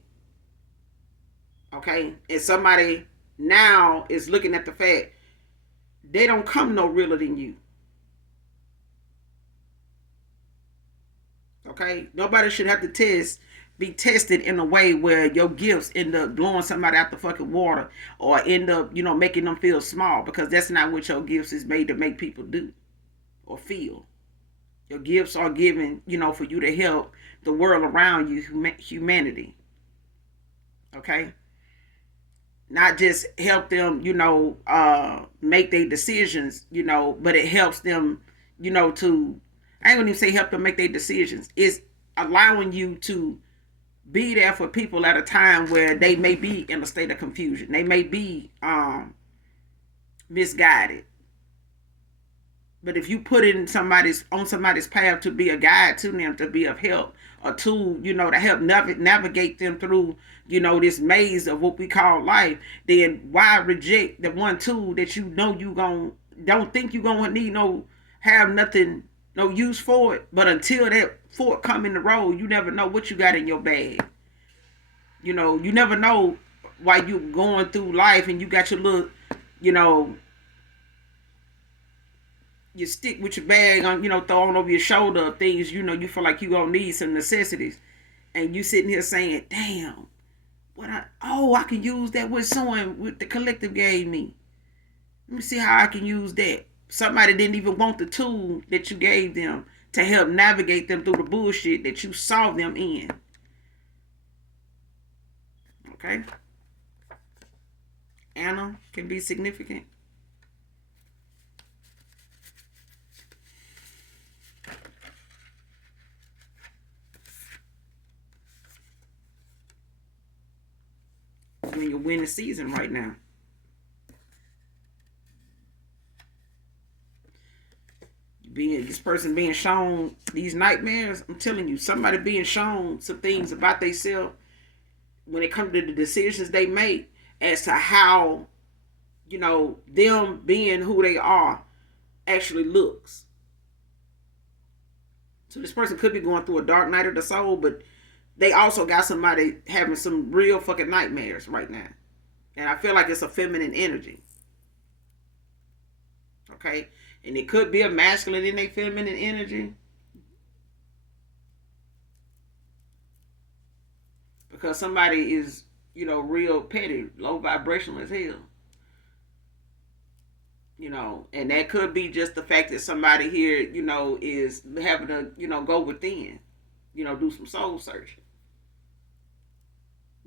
Okay? And somebody now is looking at the fact they don't come no realer than you. Okay? Nobody should have to be tested in a way where your gifts end up blowing somebody out the fucking water, or end up, making them feel small, because that's not what your gifts is made to make people do or feel. Your gifts are given, for you to help the world around you, humanity. Okay? Not just help them, make their decisions, but it helps them, to, I ain't gonna even say help them make their decisions. It's allowing you to be there for people at a time where they may be in a state of confusion. They may be misguided. But if you put it in somebody's path to be a guide to them, to be of help, or to, to help navigate them through, this maze of what we call life, then why reject the one tool that don't think you gonna need have nothing, no use for it. But until that fork come in the road, you never know what you got in your bag. You never know while you going through life and you got your little, you know, you stick with your bag on, throwing over your shoulder of things, you feel like you gonna need some necessities. And you sitting here saying, damn, I can use that with someone with the collective gave me. Let me see how I can use that. Somebody didn't even want the tool that you gave them to help navigate them through the bullshit that you saw them in. Okay? Anna can be significant. When you're winning season right now. This person being shown these nightmares, I'm telling you, somebody being shown some things about themselves when it comes to the decisions they make as to how, them being who they are actually looks. So this person could be going through a dark night of the soul, but they also got somebody having some real fucking nightmares right now. And I feel like it's a feminine energy. Okay? And it could be a masculine in a feminine energy. Because somebody is, real petty, low vibrational as hell. And that could be just the fact that somebody here, is having to, go within, do some soul searching.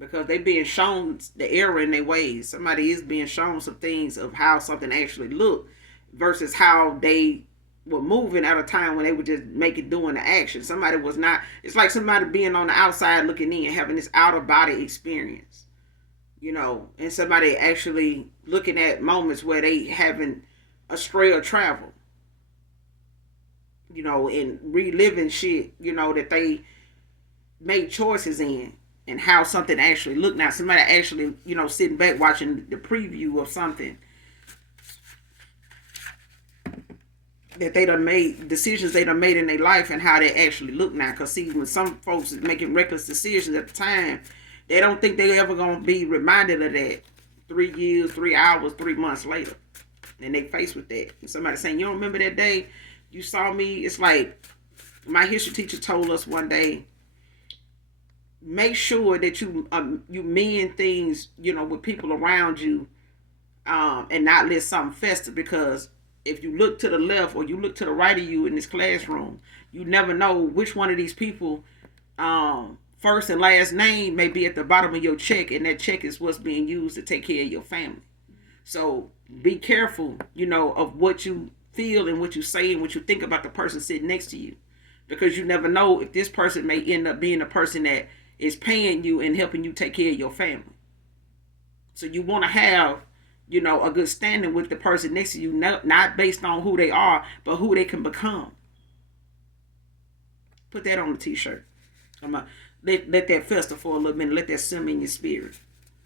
Because they being shown the error in their ways. Somebody is being shown some things of how something actually looked versus how they were moving at a time when they were just doing the action. Somebody was not, it's like somebody being on the outside looking in, having this out of body experience, and somebody actually looking at moments where they having astray or travel, and reliving shit, that they made choices in. And how something actually looked. Now, somebody actually, sitting back watching the preview of something that they done made, decisions they done made in their life and how they actually look now. Because, see, when some folks is making reckless decisions at the time, they don't think they're ever going to be reminded of that 3 years, 3 hours, 3 months later. And they faced with that. And somebody saying, you don't remember that day you saw me? It's like my history teacher told us one day, make sure that you mean things, with people around you, and not let something fester. Because if you look to the left or you look to the right of you in this classroom, you never know which one of these people, first and last name may be at the bottom of your check, and that check is what's being used to take care of your family. So be careful, of what you feel and what you say and what you think about the person sitting next to you, because you never know if this person may end up being a person that is paying you and helping you take care of your family. So you want to have, a good standing with the person next to you, not based on who they are, but who they can become. Put that on the t-shirt. I'm gonna let that fester for a little minute. Let that simmer in your spirit.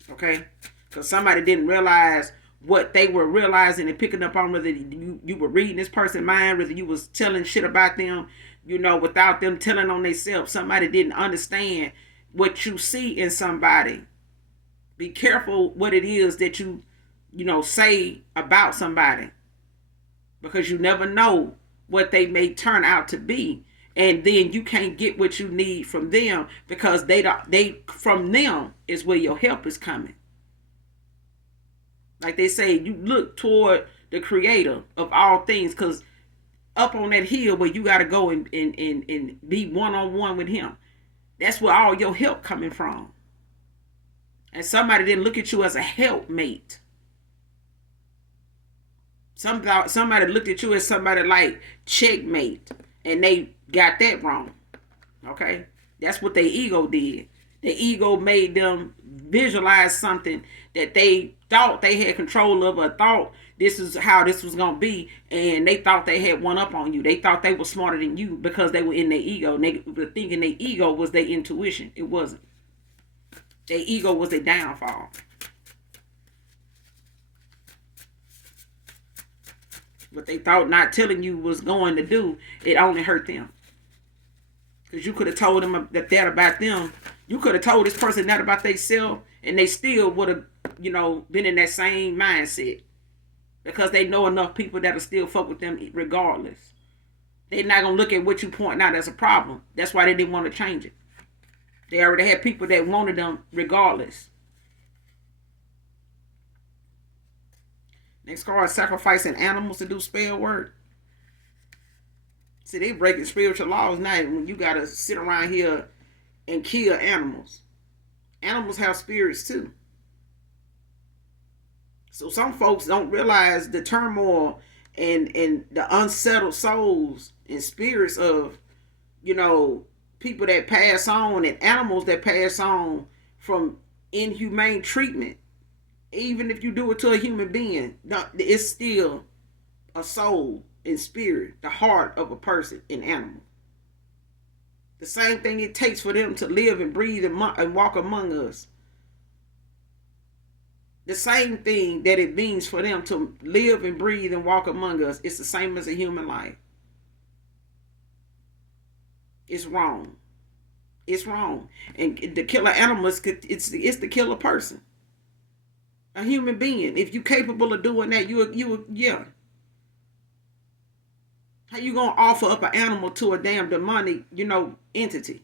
Okay? Because somebody didn't realize what they were realizing and picking up on, whether you were reading this person's mind, whether you was telling shit about them, without them telling on themselves. Somebody didn't understand what you see in somebody. Be careful what it is that you say about somebody, because you never know what they may turn out to be, and then you can't get what you need from them, because they from them is where your help is coming. Like they say, you look toward the creator of all things, because up on that hill where you got to go and be one-on-one with him, that's where all your help coming from. And somebody didn't look at you as a helpmate. Somebody looked at you as somebody like checkmate, and they got that wrong. Okay? That's what their ego did. The ego made them visualize something that they thought they had control of, or thought this is how this was going to be, and they thought they had one up on you. They thought they were smarter than you because they were in their ego, and they were thinking their ego was their intuition. It wasn't. Their ego was their downfall. What they thought not telling you was going to do, it only hurt them. Because you could have told them that about them. You could have told this person that about themselves, and they still would have, been in that same mindset. Because they know enough people that'll still fuck with them regardless. They're not going to look at what you point out as a problem. That's why they didn't want to change it. They already had people that wanted them regardless. Next card, sacrificing animals to do spell work. See, they breaking spiritual laws now when you got to sit around here and kill animals. Animals have spirits too. So some folks don't realize the turmoil and the unsettled souls and spirits of, people that pass on and animals that pass on from inhumane treatment. Even if you do it to a human being, it's still a soul and spirit, the heart of a person, an animal. The same thing it takes for them to live and breathe and walk among us. The same thing that it means for them to live and breathe and walk among us, it's the same as a human life. It's wrong. It's wrong. And to kill an animal, it's to kill a person. A human being. If you're capable of doing that, yeah. How you gonna offer up an animal to a damn demonic, entity?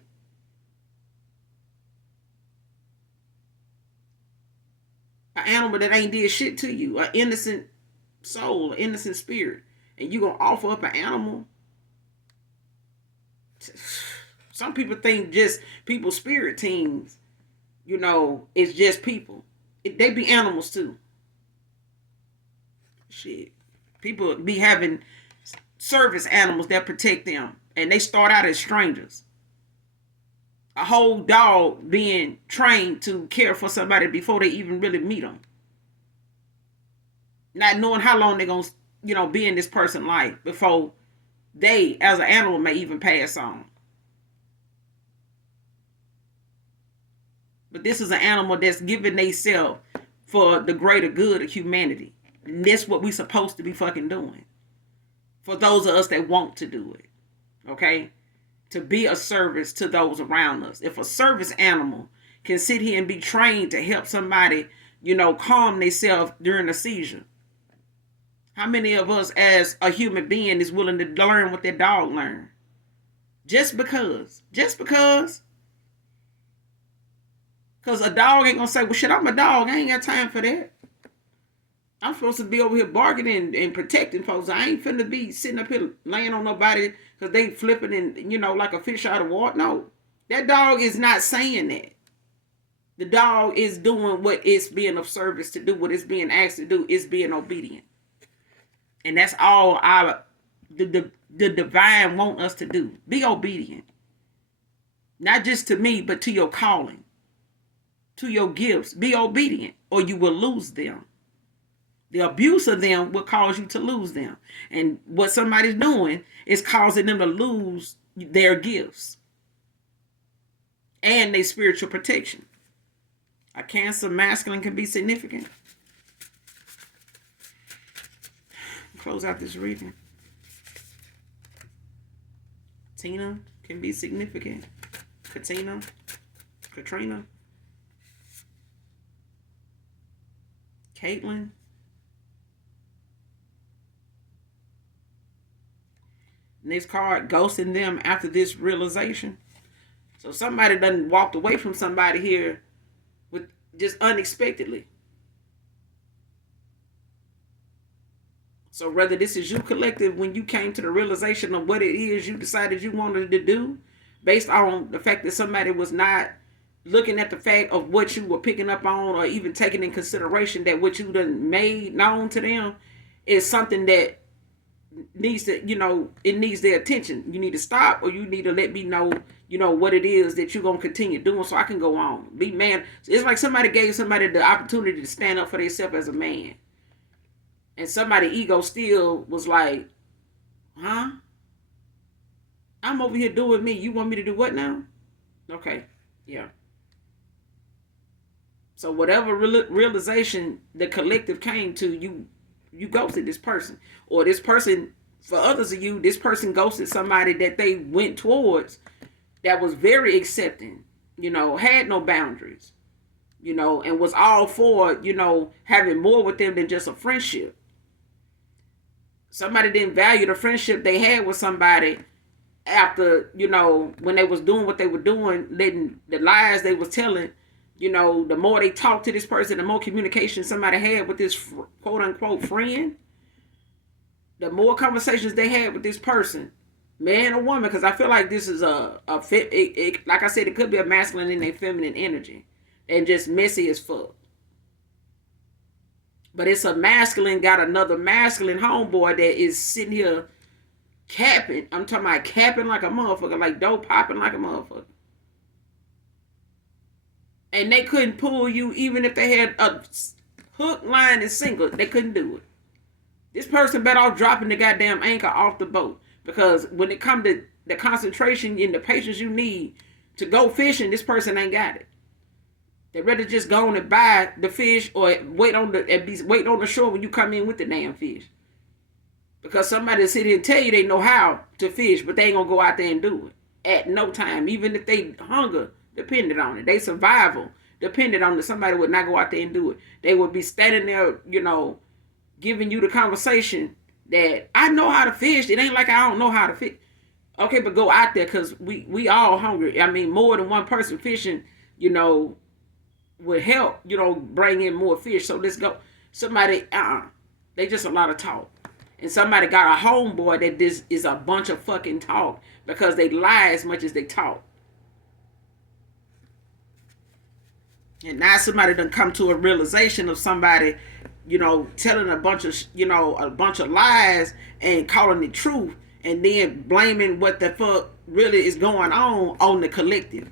An animal that ain't did shit to you, an innocent soul, an innocent spirit, and you gonna offer up an animal? Some people think just people spirit teams, it's just people. They be animals too. Shit. People be having service animals that protect them, and they start out as strangers. A whole dog being trained to care for somebody before they even really meet them. Not knowing how long they're going to, be in this person's life before they, as an animal, may even pass on. But this is an animal that's giving themselves for the greater good of humanity. And that's what we're supposed to be fucking doing. For those of us that want to do it. Okay? To be a service to those around us. If a service animal can sit here and be trained to help somebody, calm themselves during a seizure. How many of us as a human being is willing to learn what that dog learned? Just because. Because a dog ain't going to say, well, shit, I'm a dog. I ain't got time for that. I'm supposed to be over here bargaining and protecting folks. I ain't finna be sitting up here laying on nobody because they flipping and, like a fish out of water. No, that dog is not saying that. The dog is doing what it's being of service to do, what it's being asked to do. It's being obedient. And that's all the divine want us to do. Be obedient. Not just to me, but to your calling. To your gifts. Be obedient or you will lose them. The abuse of them will cause you to lose them. And what somebody's doing is causing them to lose their gifts and their spiritual protection. A Cancer masculine can be significant. Close out this reading. Tina can be significant. Katrina. Caitlin. Next card, ghosting them after this realization. So somebody done walked away from somebody here with just unexpectedly. So whether this is you collective when you came to the realization of what it is you decided you wanted to do, based on the fact that somebody was not looking at the fact of what you were picking up on, or even taking in consideration that what you done made known to them is something that needs to, it needs their attention. You need to stop, or you need to let me know, what it is that you're gonna continue doing, so I can go on. Be man. It's like somebody gave somebody the opportunity to stand up for themselves as a man, and somebody ego still was like, huh? I'm over here doing me. You want me to do what now? Okay, yeah. So whatever realization the collective came to, you ghosted this person, or this person, for others of you, this person ghosted somebody that they went towards that was very accepting, had no boundaries, and was all for, having more with them than just a friendship. Somebody didn't value the friendship they had with somebody after, when they was doing what they were doing, letting the lies they was telling, the more they talked to this person, the more communication somebody had with this quote unquote friend, the more conversations they had with this person, man or woman, because I feel like this is a fit. Like I said, it could be a masculine and a feminine energy, and just messy as fuck. But it's a masculine got another masculine homeboy that is sitting here capping. I'm talking about capping like a motherfucker, like dope popping like a motherfucker. And they couldn't pull you even if they had a hook, line, and sinker. They couldn't do it. This person better off dropping the goddamn anchor off the boat. Because when it comes to the concentration and the patience you need to go fishing, this person ain't got it. They'd rather just go on and buy the fish, or wait on the shore when you come in with the damn fish. Because somebody sit here and tell you they know how to fish, but they ain't gonna go out there and do it at no time. Even if they hunger depended on it, they survival depended on it. Somebody would not go out there and do it. They would be standing there, giving you the conversation that I know how to fish. It ain't like I don't know how to fish. Okay, but go out there, because we all hungry. I mean, more than one person fishing, would help, bring in more fish. So let's go. Somebody, they just a lot of talk. And somebody got a homeboy that this is a bunch of fucking talk, because they lie as much as they talk. And now somebody done come to a realization of somebody, telling a bunch of lies and calling it truth, and then blaming what the fuck really is going on the collective.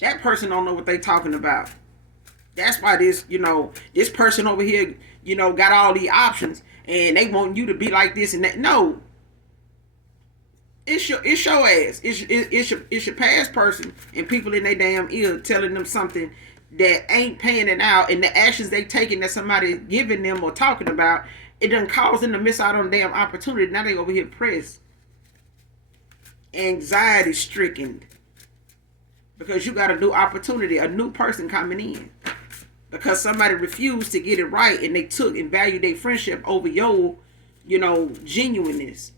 That person don't know what they talking about. That's why this person over here, got all the options, and they want you to be like this and that. No. It's your ass. It's your past person and people in their damn ear telling them something that ain't paying it out, and the actions they taking that somebody giving them or talking about, it done cause them to miss out on damn opportunity. Now they over here pressed, anxiety stricken, because you got a new opportunity, a new person coming in, because somebody refused to get it right, and they took and valued their friendship over your, genuineness.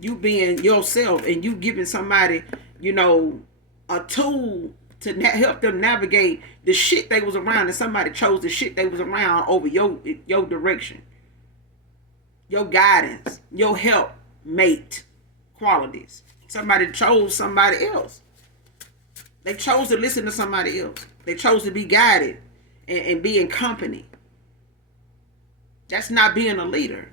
You being yourself, and you giving somebody, a tool to help them navigate the shit they was around, and somebody chose the shit they was around over your direction, your guidance, your help mate qualities. Somebody chose somebody else. They chose to listen to somebody else. They chose to be guided and be in company. That's not being a leader.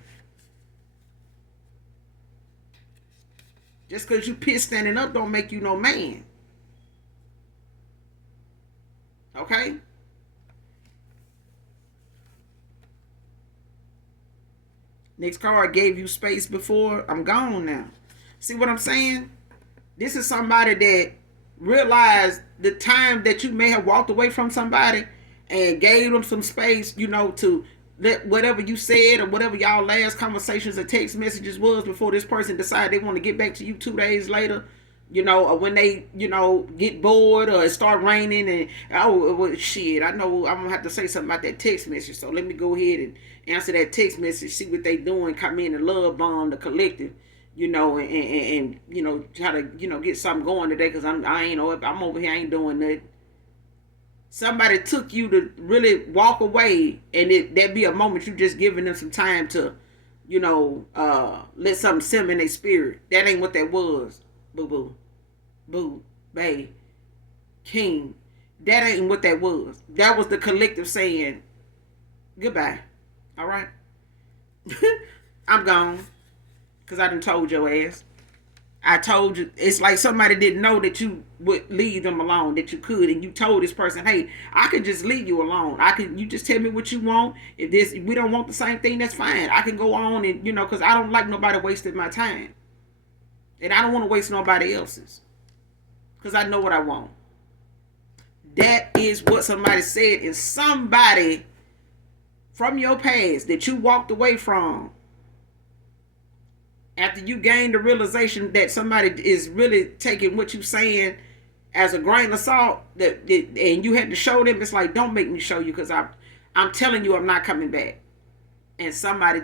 Just because you pissed standing up don't make you no man. Okay? Next card, gave you space before. I'm gone now. See what I'm saying? This is somebody that realized the time that you may have walked away from somebody and gave them some space, to let whatever you said or whatever y'all last conversations or text messages was before this person decided they want to get back to you 2 days later, or when they, get bored or it start raining and, well, shit, I know I'm going to have to say something about that text message, so let me go ahead and answer that text message, see what they doing, come in and love bomb the collective, and try to, get something going today, because I'm over here, I ain't doing nothing. Somebody took you to really walk away, and that be a moment you just giving them some time to, let something simmer in their spirit. That ain't what that was. Boo, babe, king. That ain't what that was. That was the collective saying goodbye. All right? I'm gone. Because I done told your ass. I told you. It's like somebody didn't know that you would leave them alone, that you could, and you told this person, hey, I can just leave you alone. You just tell me what you want. If we don't want the same thing, that's fine. I can go on and, because I don't like nobody wasting my time. And I don't want to waste nobody else's. Because I know what I want. That is what somebody said, and somebody from your past that you walked away from, after you gained the realization that somebody is really taking what you're saying as a grain of salt, and you had to show them, it's like, don't make me show you, because I'm telling you I'm not coming back. And somebody,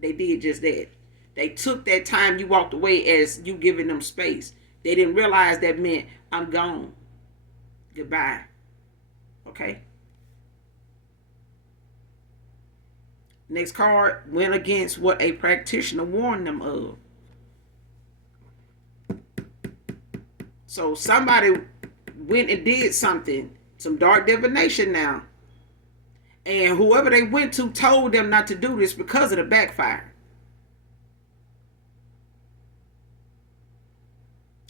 they did just that. They took that time you walked away as you giving them space. They didn't realize that meant I'm gone. Goodbye. Okay? Next card went against what a practitioner warned them of. So somebody went and did something, some dark divination now. And whoever they went to told them not to do this because of the backfire.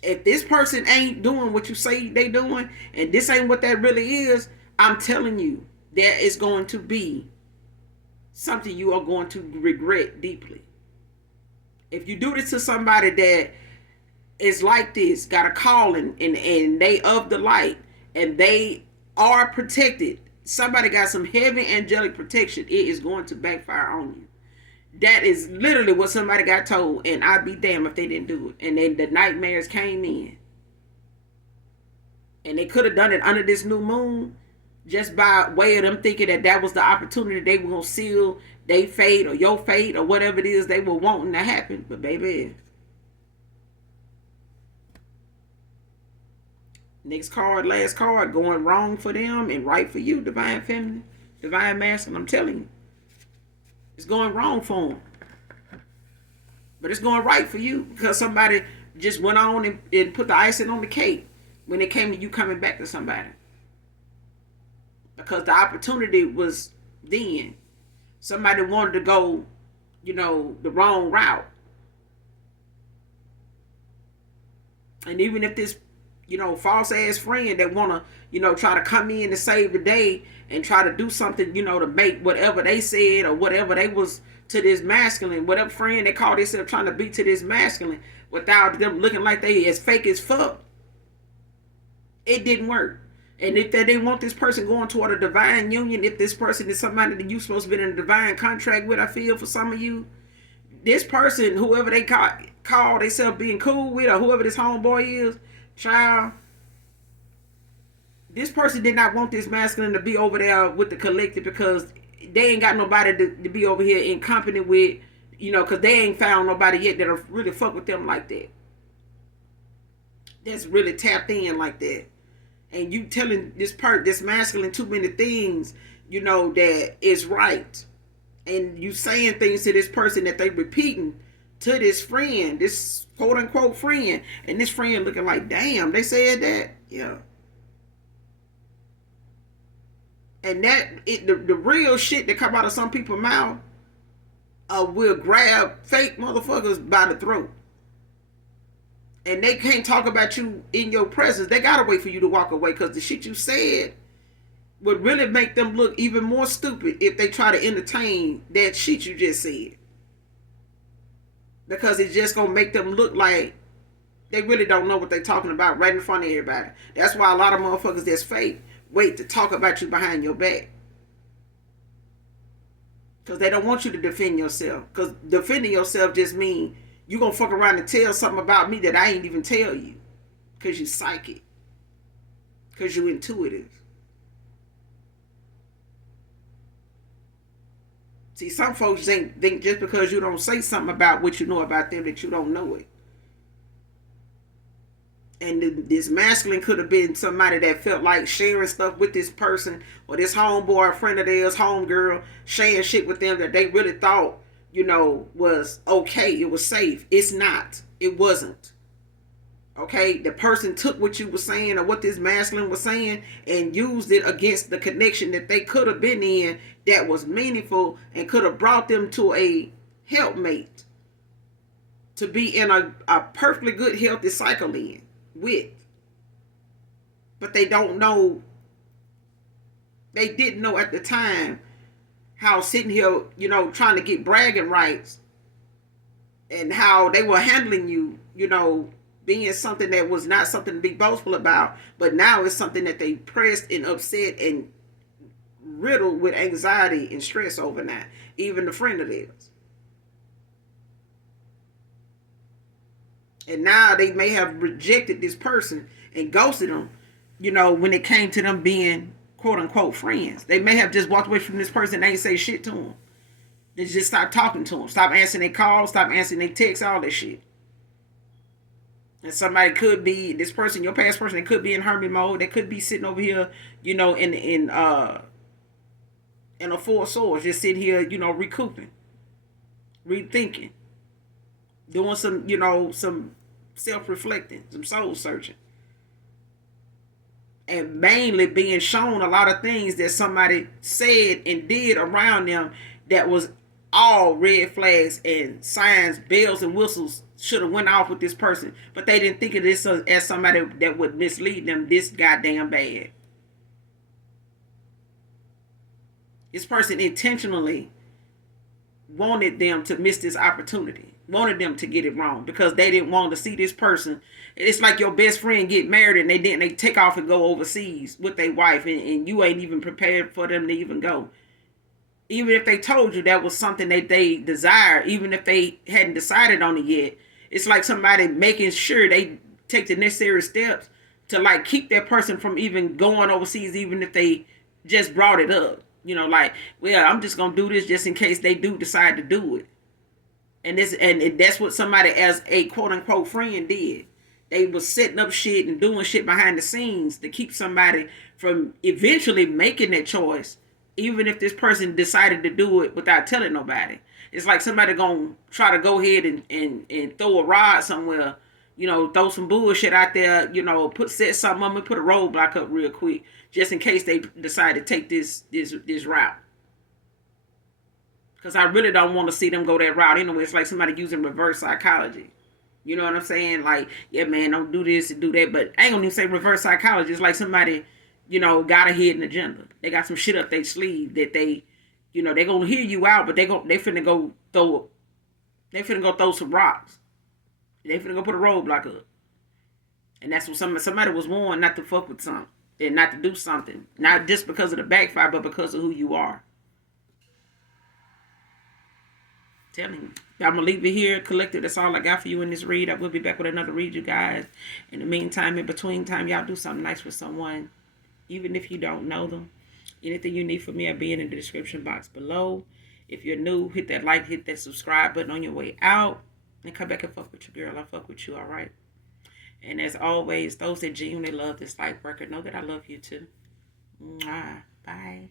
If this person ain't doing what you say they doing, and this ain't what that really is, I'm telling you, there is going to be something you are going to regret deeply. If you do this to somebody that is like this, got a calling, and they of the light, and they are protected, somebody got some heavy angelic protection, it is going to backfire on you. That is literally what somebody got told, and I'd be damned if they didn't do it. And then the nightmares came in. And they could have done it under this new moon, just by way of them thinking that was the opportunity they were going to seal their fate or your fate or whatever it is they were wanting to happen. But baby, next card, last card, going wrong for them and right for you, divine feminine, divine masculine. I'm telling you, it's going wrong for them, but it's going right for you, because somebody just went on and put the icing on the cake when it came to you coming back to somebody, because the opportunity was then. Somebody wanted to go, the wrong route. And even if this, false ass friend that want to, try to come in and save the day and try to do something, to make whatever they said or whatever they was to this masculine, whatever friend they call themselves trying to be to this masculine, without them looking like they as fake as fuck, it didn't work. And if they didn't want this person going toward a divine union, if this person is somebody that you supposed to be in a divine contract with, I feel for some of you, this person, whoever they call themselves being cool with, or whoever this homeboy is, child, this person did not want this masculine to be over there with the collective, because they ain't got nobody to be over here in company with, because they ain't found nobody yet that'll really fuck with them like that. That's really tapped in like that. And you telling this masculine too many things, that is right. And you saying things to this person that they repeating to this friend, this quote unquote friend, and this friend looking like, damn, they said that. Yeah. And the real shit that come out of some people's mouth will grab fake motherfuckers by the throat. And they can't talk about you in your presence. They gotta wait for you to walk away, because the shit you said would really make them look even more stupid if they try to entertain that shit you just said. Because it's just gonna make them look like they really don't know what they're talking about right in front of everybody. That's why a lot of motherfuckers that's fake wait to talk about you behind your back. Because they don't want you to defend yourself. Because defending yourself just means you gonna fuck around and tell something about me that I ain't even tell you. Because you psychic. Because you intuitive. See, some folks think just because you don't say something about what you know about them that you don't know it. And this masculine could have been somebody that felt like sharing stuff with this person, or this homeboy, friend of theirs, homegirl, sharing shit with them that they really thought, was okay. It was safe. It's not. It wasn't. Okay? The person took what you were saying, or what this masculine was saying, and used it against the connection that they could have been in that was meaningful and could have brought them to a helpmate to be in a perfectly good, healthy cycle in with. But they don't know, they didn't know at the time how sitting here, trying to get bragging rights and how they were handling you, being something that was not something to be boastful about, but now it's something that they pressed and upset and riddled with anxiety and stress over now. Even the friend of theirs. And now they may have rejected this person and ghosted them, when it came to them being quote unquote friends. They may have just walked away from this person and ain't say shit to them. They just stop talking to them, stop answering their calls, stop answering their texts, all that shit. And somebody could be, this person, your past person, they could be in hermit mode. They could be sitting over here, in a full source, just sitting here, recouping, rethinking, doing some self-reflecting, some soul searching. And mainly being shown a lot of things that somebody said and did around them that was all red flags and signs, bells and whistles should have went off with this person. But they didn't think of this as somebody that would mislead them this goddamn bad. This person intentionally wanted them to miss this opportunity, wanted them to get it wrong because they didn't want to see this person. It's like your best friend get married and they take off and go overseas with their wife and you ain't even prepared for them to even go. Even if they told you that was something that they desired, even if they hadn't decided on it yet, it's like somebody making sure they take the necessary steps to like keep that person from even going overseas, even if they just brought it up. Well, I'm just gonna do this just in case they do decide to do it. And that's what somebody as a quote unquote friend did. They was setting up shit and doing shit behind the scenes to keep somebody from eventually making that choice, even if this person decided to do it without telling nobody. It's like somebody gonna try to go ahead and throw a rod somewhere, throw some bullshit out there, set something on me, put a roadblock up real quick, just in case they decide to take this route. Because I really don't want to see them go that route anyway. It's like somebody using reverse psychology. You know what I'm saying? Like, yeah, man, don't do this and do that. But I ain't gonna even say reverse psychology. It's like somebody, got a hidden agenda. They got some shit up their sleeve that they gonna hear you out, but they finna go throw some rocks. They finna go put a roadblock up. And that's what somebody was warned not to fuck with something and not to do something. Not just because of the backfire, but because of who you are. Telling you. I'm going to leave it here. Collective, that's all I got for you in this read. I will be back with another read, you guys. In the meantime, in between time, y'all do something nice for someone. Even if you don't know them. Anything you need from me, I'll be in the description box below. If you're new, hit that like, hit that subscribe button on your way out. And come back and fuck with your girl. I fuck with you, all right? And as always, those that genuinely love this light worker, know that I love you too. Mwah. Bye.